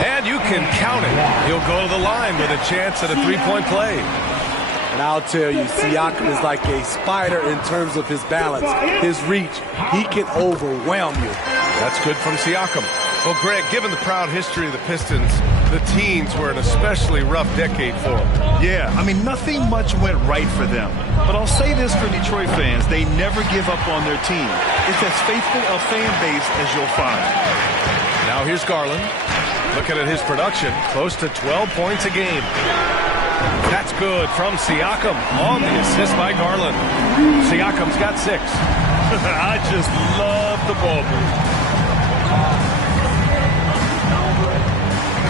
And you can count it. He'll go to the line with a chance at a three-point play. And I'll tell you, Siakam is like a spider in terms of his balance, his reach. He can overwhelm you. That's good from Siakam. Well, Greg, given the proud history of the Pistons, The teens were an especially rough decade for them. Yeah, I mean, nothing much went right for them. But I'll say this for Detroit fans, they never give up on their team. It's as faithful a fan base as you'll find. Now here's Garland. Looking at his production, close to 12 points a game. That's good from Siakam on the assist by Garland. Siakam's got 6. I just love the ball move.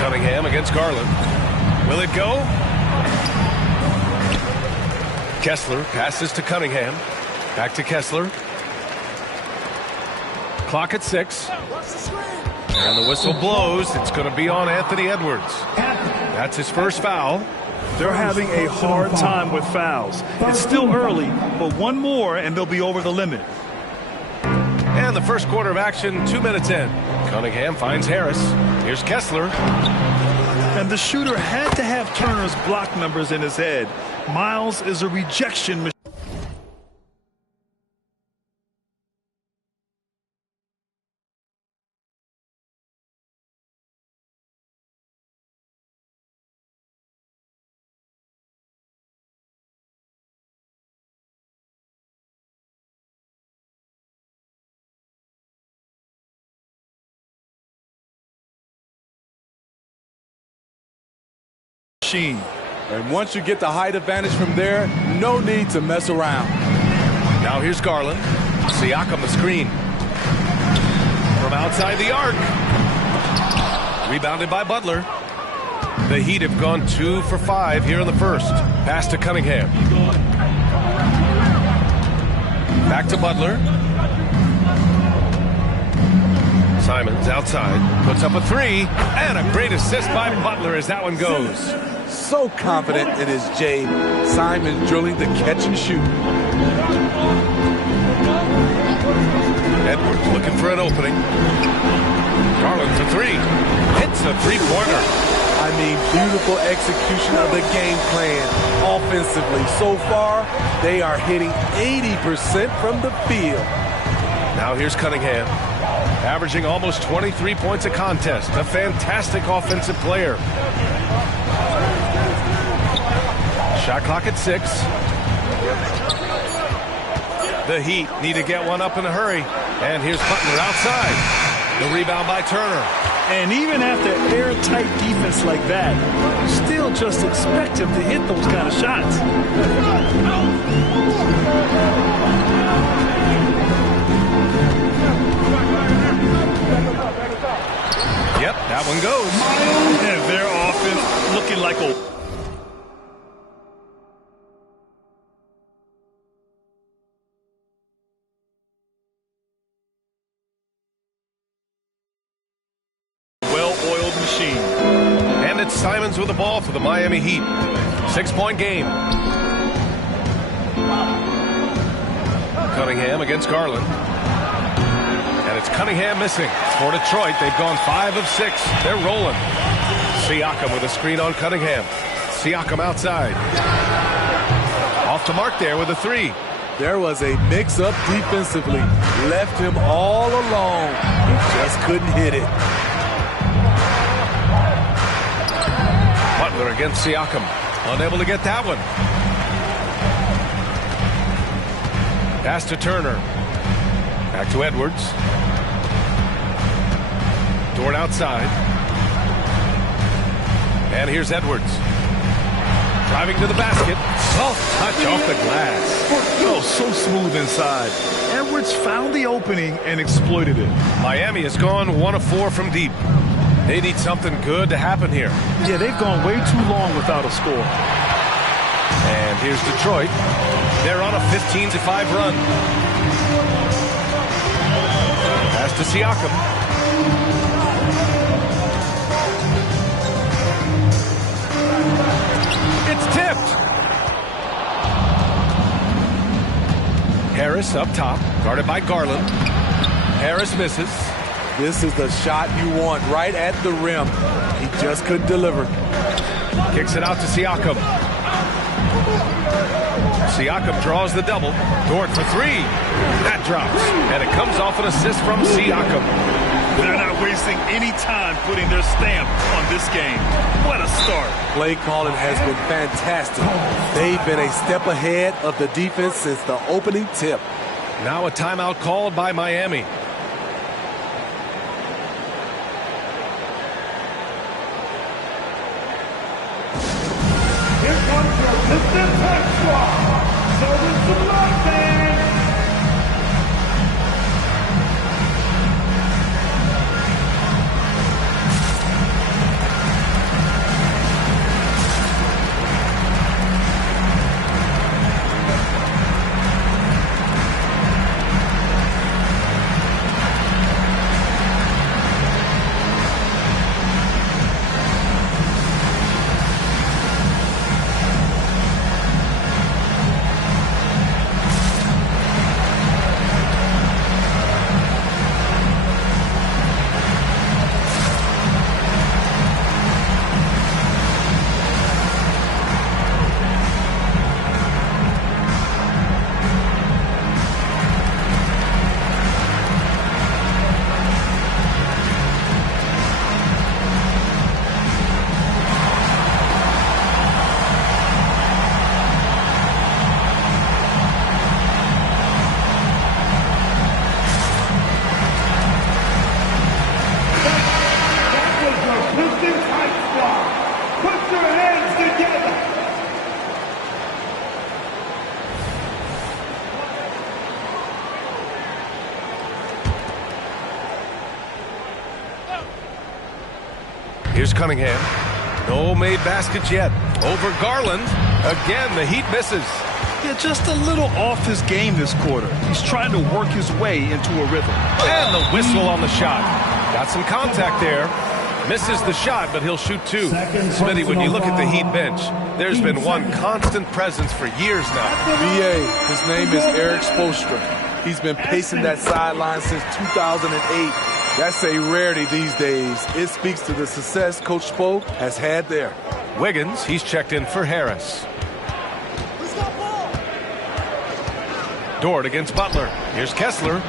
Cunningham against Garland. Will it go? Kessler passes to Cunningham. Back to Kessler. Clock at 6. And the whistle blows. It's going to be on Anthony Edwards. That's his first foul. They're having a hard time with fouls. It's still early, but one more and they'll be over the limit. And the first quarter of action, 2 minutes in. Cunningham finds Harris. Here's Kessler. And the shooter had to have Turner's block numbers in his head. Miles is a rejection machine. And once you get the height advantage from there, no need to mess around. Now here's Garland. Siakam the screen. From outside the arc. Rebounded by Butler. The Heat have gone 2 for 5 here in the first. Pass to Cunningham. Back to Butler. Simons outside. Puts up a 3. And a great assist by Butler as that one goes. So confident in his J. Simon drilling the catch and shoot. Edwards looking for an opening. Garland for 3. Hits a three-pointer. I mean, beautiful execution of the game plan offensively. So far, they are hitting 80% from the field. Now here's Cunningham. Averaging almost 23 points a contest. A fantastic offensive player. Shot clock at 6. The Heat need to get one up in a hurry. And here's Butler outside. The rebound by Turner. And even after airtight defense like that, you still just expect him to hit those kind of shots. Yep, that one goes. And their offense looking like a... well-oiled machine. And it's Simons with the ball for the Miami Heat. 6-point game. Cunningham against Garland. And it's Cunningham missing. For Detroit, they've gone 5 of 6. They're rolling. Siakam with a screen on Cunningham. Siakam outside. Off the mark there with a 3. There was a mix-up defensively. Left him all alone. He just couldn't hit it. Butler against Siakam. Unable to get that one. Pass to Turner. Back to Edwards. Dort outside. And here's Edwards. Driving to the basket. Soft touch off the glass. Oh, so smooth inside. Edwards found the opening and exploited it. Miami has gone 1 of 4 from deep. They need something good to happen here. Yeah, they've gone way too long without a score. And here's Detroit. They're on a 15-5 run. Pass to Siakam. It's tipped. Harris up top, guarded by Garland. Harris misses. This is the shot you want right at the rim. He just couldn't deliver. Kicks it out to Siakam. Siakam draws the double. Dort for 3. That drops. And it comes off an assist from Siakam. They're not wasting wasting any time putting their stamp on this game. What a start. Play calling has been fantastic. They've been a step ahead of the defense since the opening tip. Now a timeout called by Miami. Here comes your Piston Tech Squad. Serving some love, fans. Here's Cunningham. No made baskets yet. Over Garland. Again, the Heat misses. Yeah, just a little off his game this quarter. He's trying to work his way into a rhythm. And the whistle on the shot. Got some contact there. Misses the shot, but he'll shoot two. Smitty, when you look at the Heat bench, there's been one constant presence for years now. BA, his name is Eric Spoelstra. He's been pacing that sideline since 2008. That's a rarity these days. It speaks to the success Coach Spo has had there. Wiggins, he's checked in for Harris. Dort against Butler. Here's Kessler.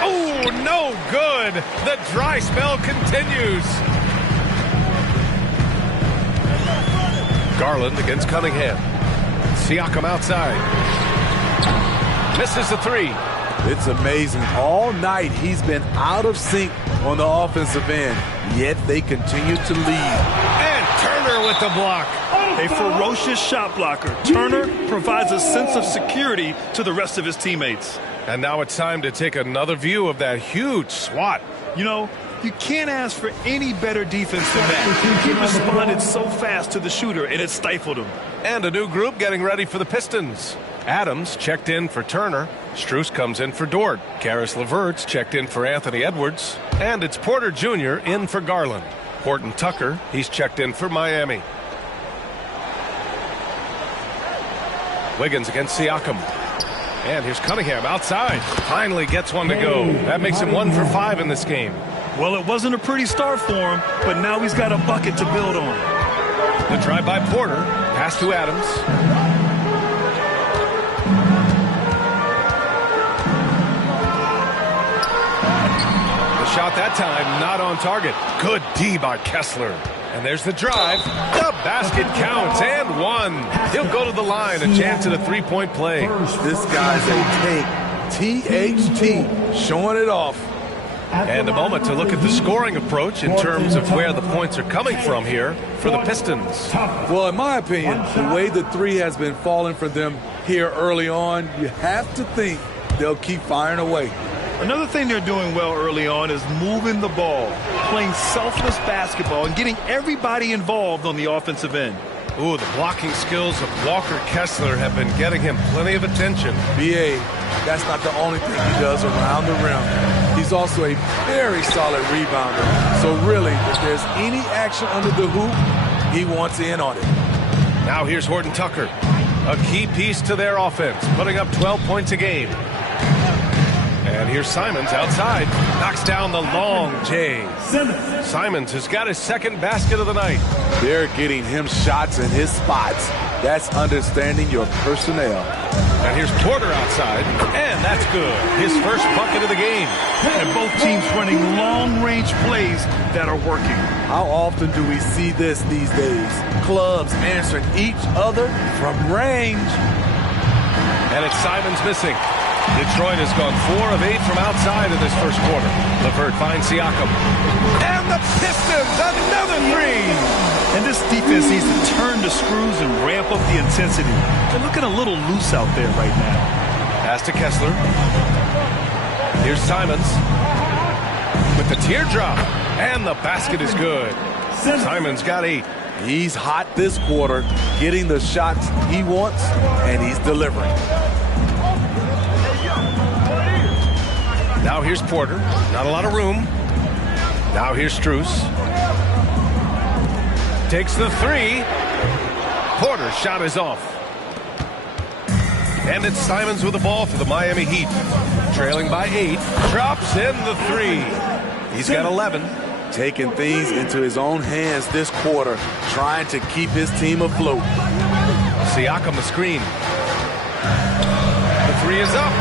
Oh, no good. The dry spell continues. Garland against Cunningham. Siakam outside. Misses the three. It's amazing. All night he's been out of sync on the offensive end, yet they continue to lead. And Turner with the block. A ferocious shot blocker. Turner provides a sense of security to the rest of his teammates. And now it's time to take another view of that huge swat. You know, you can't ask for any better defense than that. He responded so fast to the shooter, and it stifled him. And a new group getting ready for the Pistons. Adams checked in for Turner. Strus comes in for Dort. Karis LeVert's checked in for Anthony Edwards. And it's Porter Jr. in for Garland. Horton Tucker, he's checked in for Miami. Wiggins against Siakam. And here's Cunningham outside. Finally gets one to go. That makes him 1 for 5 in this game. Well, it wasn't a pretty start for him, but now he's got a bucket to build on. The drive by Porter. Pass to Adams. Shot that time, not on target. Good D by Kessler. And there's the drive. The basket counts, and one. He'll go to the line, a chance at a three-point play. This guy's a THT, showing it off. And a moment to look at the scoring approach in terms of where the points are coming from here for the Pistons. Well, in my opinion, the way the three has been falling for them here early on, you have to think they'll keep firing away. Another thing they're doing well early on is moving the ball, playing selfless basketball, and getting everybody involved on the offensive end. Ooh, the blocking skills of Walker Kessler have been getting him plenty of attention. BA, that's not the only thing he does around the rim. He's also a very solid rebounder. So really, if there's any action under the hoop, he wants in on it. Now here's Horton Tucker, a key piece to their offense, putting up 12 points a game. And here's Simons outside. Knocks down the long J. Simons has got his second basket of the night. They're getting him shots in his spots. That's understanding your personnel. And here's Porter outside, and that's good. His first bucket of the game. And both teams running long-range plays that are working. How often do we see this these days? Clubs answering each other from range. And it's Simons missing. Detroit has gone 4 of 8 from outside in this first quarter. LeVert finds Siakam. And the Pistons, another 3! And this defense needs to turn the screws and ramp up the intensity. They're looking a little loose out there right now. Pass to Kessler. Here's Simons with the teardrop. And the basket is good. Simons got 8. He's hot this quarter, getting the shots he wants, and he's delivering. Now here's Porter. Not a lot of room. Now here's Strus. Takes the 3. Porter's shot is off. And it's Simons with the ball for the Miami Heat. Trailing by 8. Drops in the 3. He's got 11. Taking things into his own hands this quarter, trying to keep his team afloat. Siakam the screen. The 3 is up.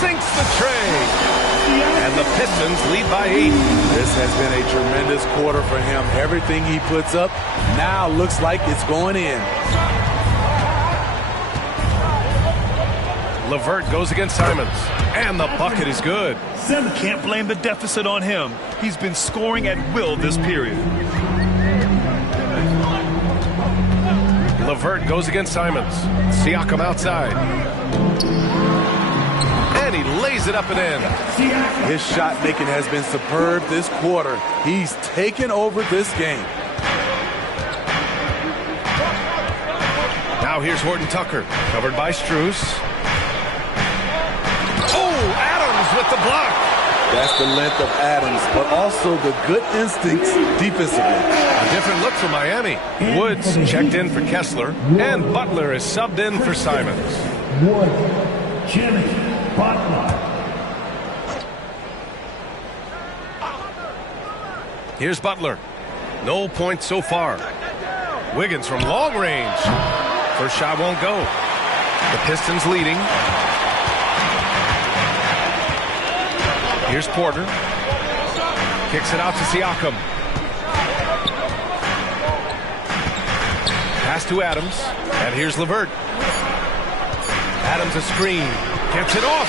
Sinks the tray. And the Pistons lead by 8. This has been a tremendous quarter for him. Everything he puts up now looks like it's going in. LeVert goes against Simons. And the bucket is good. Can't blame the deficit on him. He's been scoring at will this period. LeVert goes against Simons. Siakam outside. And he lays it up and in. His shot making has been superb this quarter. He's taken over this game. Now here's Horton Tucker, covered by Strus. Oh, Adams with the block. That's the length of Adams, but also the good instincts defensively. A different look for Miami. Woods checked in for Kessler, and Butler is subbed in for Simons. Wood, Jimmy Butler. Here's Butler. No points so far. Wiggins from long range. First shot won't go. The Pistons leading. Here's Porter. Kicks it out to Siakam. Pass to Adams. And here's LeVert. Adams a screen. Gets it off.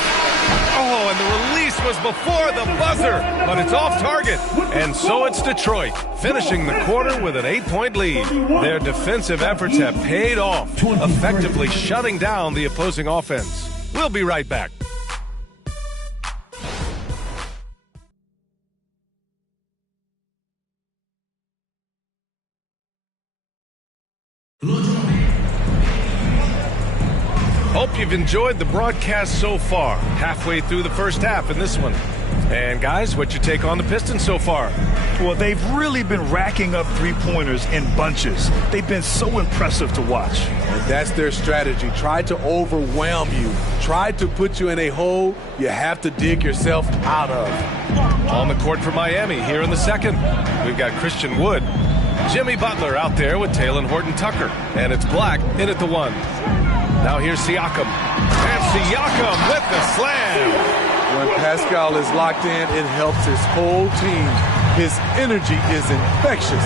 Oh, and the release was before the buzzer. But it's off target. And so it's Detroit, finishing the quarter with an 8-point lead. Their defensive efforts have paid off, effectively shutting down the opposing offense. We'll be right back. Hope you've enjoyed the broadcast so far. Halfway through the first half in this one. And guys, what's your take on the Pistons so far? Well, they've really been racking up three-pointers in bunches. They've been so impressive to watch. And that's their strategy. Try to overwhelm you. Try to put you in a hole you have to dig yourself out of. On the court for Miami here in the second. We've got Christian Wood. Jimmy Butler out there with Talen Horton-Tucker. And it's Black in at the 1. Now here's Siakam. And Siakam with the slam. When Pascal is locked in, it helps his whole team. His energy is infectious.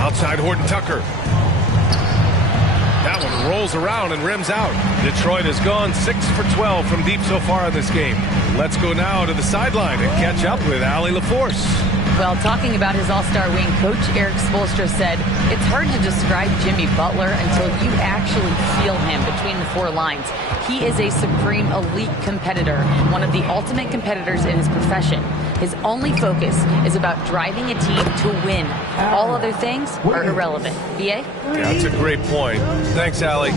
Outside Horton-Tucker. That one rolls around and rims out. Detroit has gone 6 for 12 from deep so far in this game. Let's go now to the sideline and catch up with Allie LaForce. Well, talking about his all-star wing, Coach Eric Spoelstra said, it's hard to describe Jimmy Butler until you actually feel him between the four lines. He is a supreme elite competitor, one of the ultimate competitors in his profession. His only focus is about driving a team to win. All other things are irrelevant. B.A.? That's a great point. Thanks, Allie.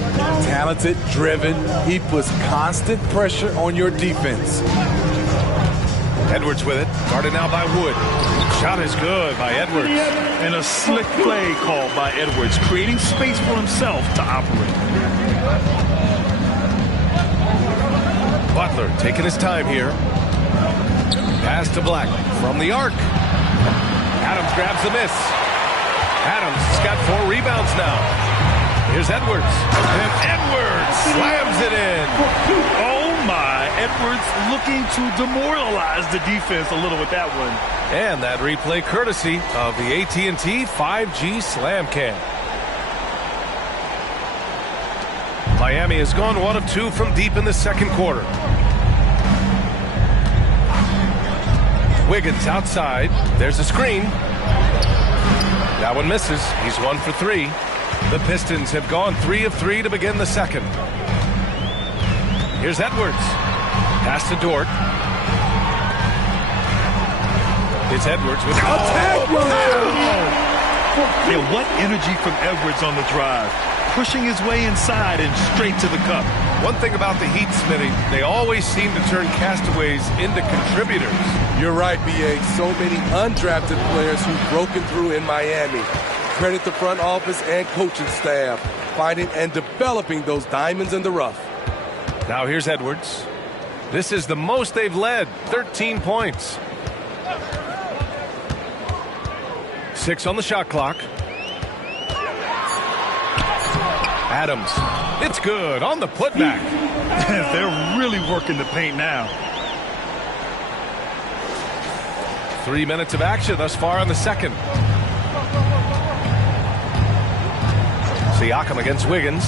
Talented, driven, he puts constant pressure on your defense. Edwards with it, guarded now by Wood. Shot is good by Edwards. And a slick play called by Edwards, creating space for himself to operate. Butler taking his time here. Pass to Black from the arc. Adams grabs the miss. Adams has got 4 rebounds now. Here's Edwards. And Edwards slams it in. Oh, my. Edwards looking to demoralize the defense a little with that one. And that replay courtesy of the AT&T 5G Slam Cam. Miami has gone 1 of 2 from deep in the second quarter. Wiggins outside. There's a screen. That one misses. He's 1 for 3. The Pistons have gone 3 of 3 to begin the second. Here's Edwards. Pass to Dort. It's Edwards with attack. Yeah, what energy from Edwards on the drive. Pushing his way inside and straight to the cup. One thing about the Heat, Smitty, they always seem to turn castaways into contributors. You're right, B.A. So many undrafted players who've broken through in Miami. Credit the front office and coaching staff, finding and developing those diamonds in the rough. Now here's Edwards. This is the most they've led, 13 points. 6 on the shot clock. Adams. It's good on the putback. They're really working the paint now. 3 minutes of action thus far in the second. Siakam against Wiggins.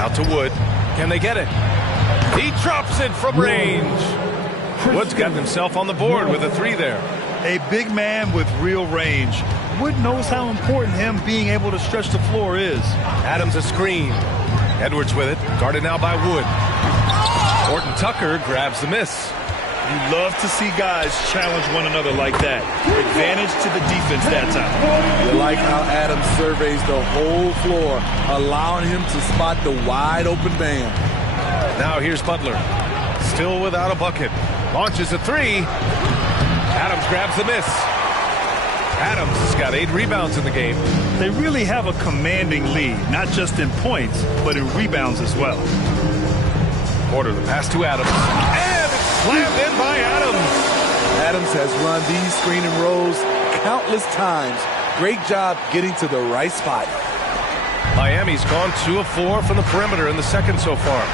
Out to Wood. Can they get it? He drops it from range. Wood's got himself on the board with a 3 there. A big man with real range. Wood knows how important him being able to stretch the floor is. Adams a screen. Edwards with it. Guarded now by Wood. Horton Tucker grabs the miss. You love to see guys challenge one another like that. Advantage to the defense that time. You like how Adams surveys the whole floor, allowing him to spot the wide open man. Now here's Butler. Still without a bucket. Launches a 3. Adams grabs the miss. Adams has got 8 rebounds in the game. They really have a commanding lead, not just in points, but in rebounds as well. Porter the pass to Adams. And it's slammed in by Adams. Adams has run these screening rows countless times. Great job getting to the right spot. Miami's gone 2 of 4 from the perimeter in the second so far.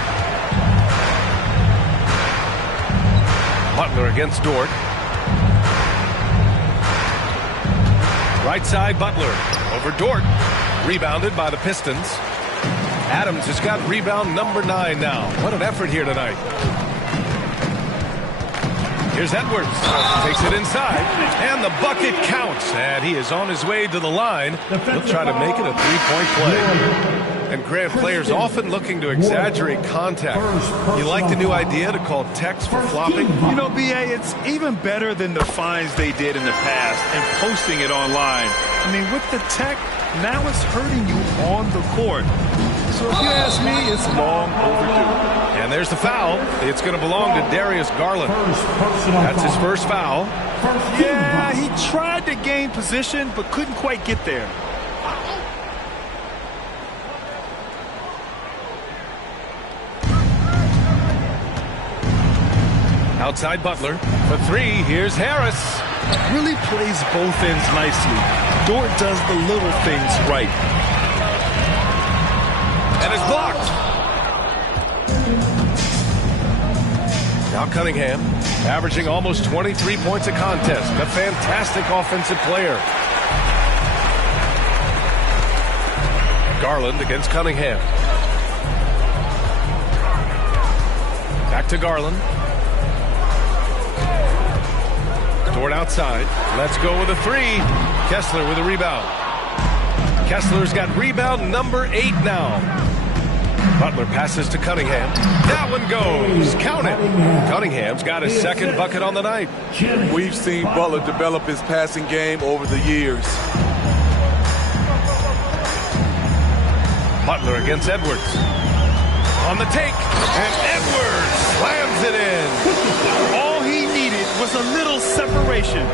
Butler against Dort. Right side, Butler over Dort. Rebounded by the Pistons. Adams has got rebound number 9 now. What an effort here tonight. Here's Edwards. Takes it inside. And the bucket counts. And he is on his way to the line. He'll try to make it a 3-point play. And Grant, players often looking to exaggerate contact. You like the new idea to call techs for flopping? You know, B.A., it's even better than the fines they did in the past and posting it online. I mean, with the tech, now it's hurting you on the court. So if you ask me, it's long overdue. And there's the foul. It's going to belong to Darius Garland. That's his first foul. Yeah, he tried to gain position, but couldn't quite get there. Outside Butler. For 3, here's Harris. Really plays both ends nicely. Dort does the little things right. And it's blocked. Now Cunningham, averaging almost 23 points a contest. A fantastic offensive player. Garland against Cunningham. Back to Garland. Dort outside. Let's go with a 3. Kessler with a rebound. Kessler's got rebound number 8 now. Butler passes to Cunningham. That one goes. Count it. Cunningham's got his second bucket on the night. We've seen Butler develop his passing game over the years. Butler against Edwards. On the take. And Edwards slams it in. All he needed was a little separation.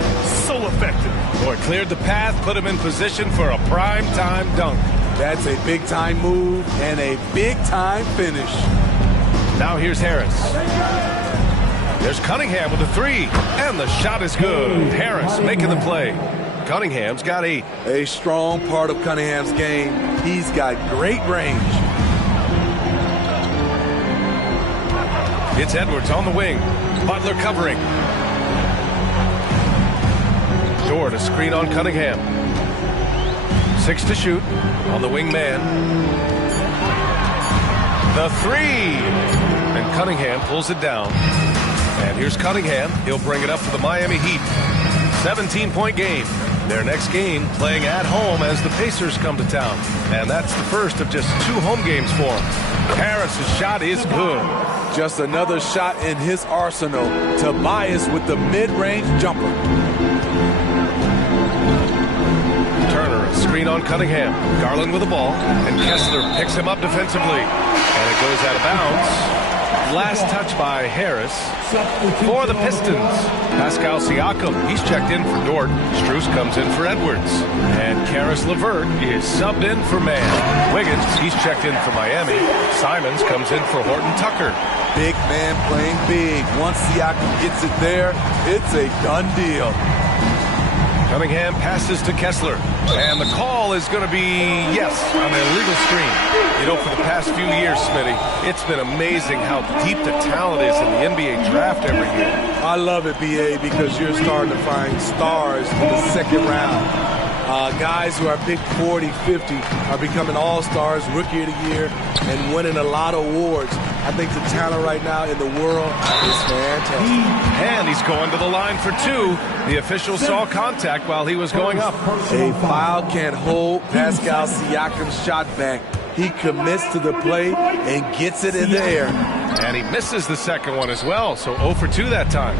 So effective. Boy, cleared the path, put him in position for a prime-time dunk. That's a big-time move and a big-time finish. Now here's Harris. There's Cunningham with a 3, and the shot is good. Harris making the play. Cunningham's got 8. A strong part of Cunningham's game. He's got great range. It's Edwards on the wing. Butler covering. Dort, a screen on Cunningham. 6 to shoot on the wing man. The 3. And Cunningham pulls it down. And here's Cunningham. He'll bring it up for the Miami Heat. 17-point game. Their next game playing at home as the Pacers come to town. And that's the first of just 2 home games for him. Harris's shot is good. Just another shot in his arsenal. Tobias with the mid-range jumper. Turner, a screen on Cunningham. Garland with the ball. And Kessler picks him up defensively. And it goes out of bounds. Last touch by Harris for the Pistons. Pascal Siakam, he's checked in for Dort. Strus comes in for Edwards. And Karis LeVert is subbed in for Mann. Wiggins, he's checked in for Miami. Simons comes in for Horton Tucker. Big man playing big. Once Siakam gets it there, it's a done deal. Cunningham passes to Kessler. And the call is going to be, yes, on an illegal screen. You know, for the past few years, Smitty, it's been amazing how deep the talent is in the NBA draft every year. I love it, BA, because you're starting to find stars in the second round. Guys who are picked 40, 50 are becoming all-stars, rookie of the year, and winning a lot of awards. I think the talent right now in the world is fantastic. And he's going to the line for 2. The official saw contact while he was going up. A foul can't hold Pascal Siakam's shot back. He commits to the play and gets it in the air. And he misses the second one as well, so 0 for 2 that time.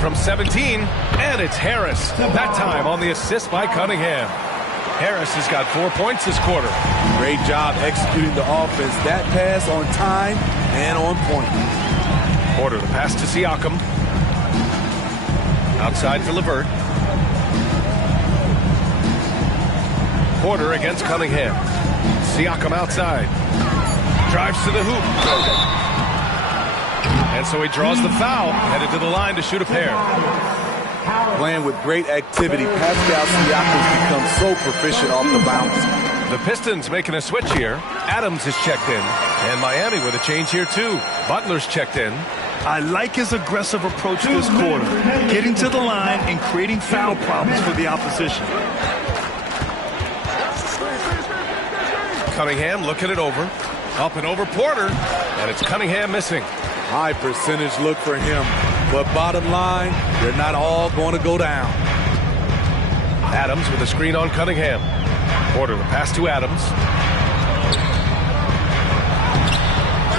From 17, and it's Harris. That time on the assist by Cunningham. Harris has got 4 points this quarter. Great job executing the offense. That pass on time and on point. Porter, the pass to Siakam. Outside for LeVert. Porter against Cunningham. Siakam outside. Drives to the hoop. And so he draws the foul, headed to the line to shoot a pair. Playing with great activity, Pascal Siakam's become so proficient off the bounce. The Pistons making a switch here. Adams is checked in. And Miami with a change here too. Butler's checked in. I like his aggressive approach this quarter, getting to the line and creating foul problems for the opposition. Cunningham looking it over. Up and over Porter. And it's Cunningham missing. High percentage look for him. But bottom line, they're not all going to go down. Adams with a screen on Cunningham. Porter, the pass to Adams.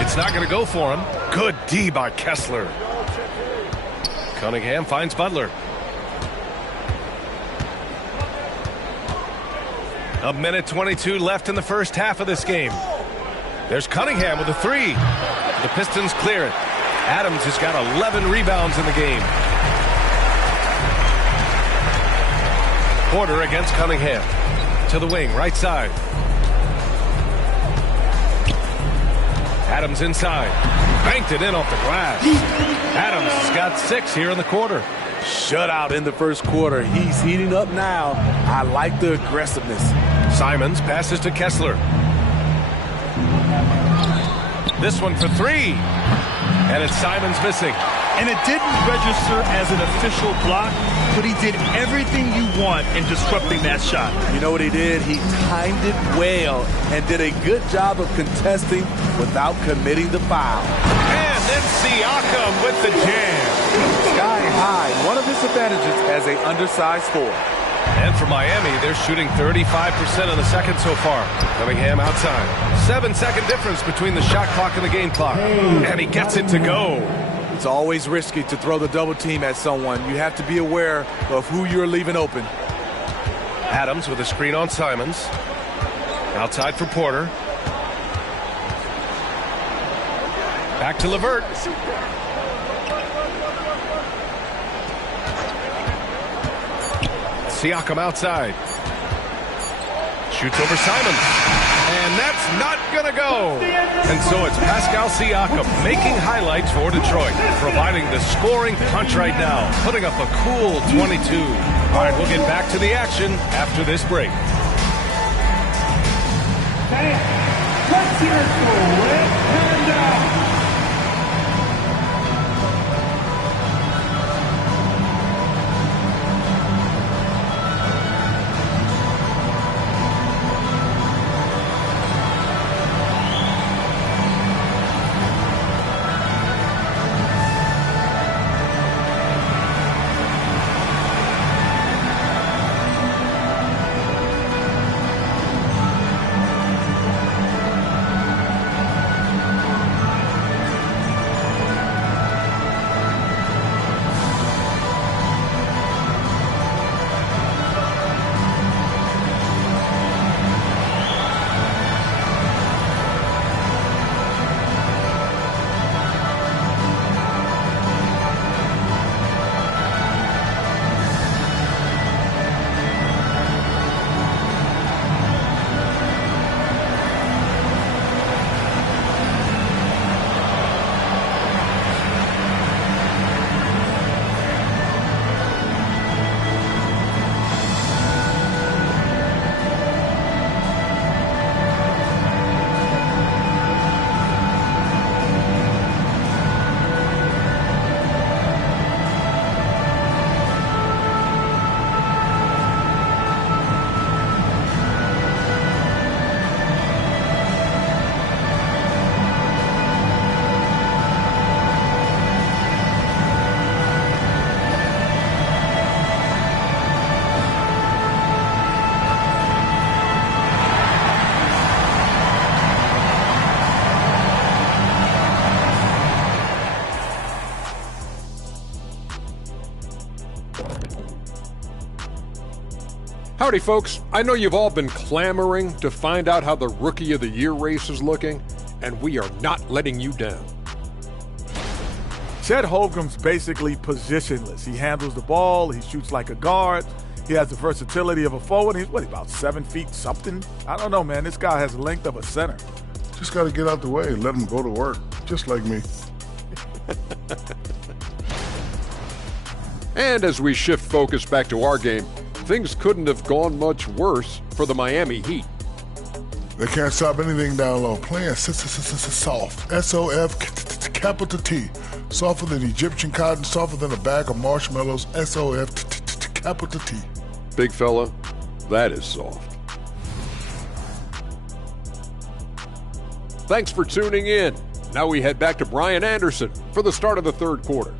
It's not going to go for him. Good D by Kessler. Cunningham finds Butler. A minute 22 left in the first half of this game. There's Cunningham with a 3. The Pistons clear it. Adams has got 11 rebounds in the game. Porter against Cunningham. To the wing, right side. Adams inside. Banked it in off the glass. Adams has got 6 here in the quarter. Shutout in the first quarter. He's heating up now. I like the aggressiveness. Simons passes to Kessler. This one for 3. And it's Simons missing. And it didn't register as an official block, but he did everything you want in disrupting that shot. You know what he did? He timed it well and did a good job of contesting without committing the foul. And then Siakam with the jam. Sky high, one of his advantages as an undersized forward. And for Miami, they're shooting 35% in the second so far. Cunningham outside. 7-second difference between the shot clock and the game clock. And he gets it to go. It's always risky to throw the double team at someone. You have to be aware of who you're leaving open. Adams with a screen on Simons. Outside for Porter. Back to LeVert. Siakam outside. Shoots over Simons. And that's not going to go. And so it's Pascal Siakam making highlights for Detroit, providing the scoring punch right now, putting up a cool 22. All right, we'll get back to the action after this break. Let's hear it for Rick Panda. Howdy, folks. I know you've all been clamoring to find out how the Rookie of the Year race is looking, and we are not letting you down. Chet Holmgren's basically positionless. He handles the ball. He shoots like a guard. He has the versatility of a forward. He's, about 7 feet something? I don't know, man. This guy has the length of a center. Just got to get out the way and let him go to work, just like me. And as we shift focus back to our game, things couldn't have gone much worse for the Miami Heat. They can't stop anything down low. Playing soft. S-O-F capital T. Softer than Egyptian cotton, softer than a bag of marshmallows. S-O-F capital T. Big fella, that is soft. Thanks for tuning in. Now we head back to Brian Anderson for the start of the third quarter.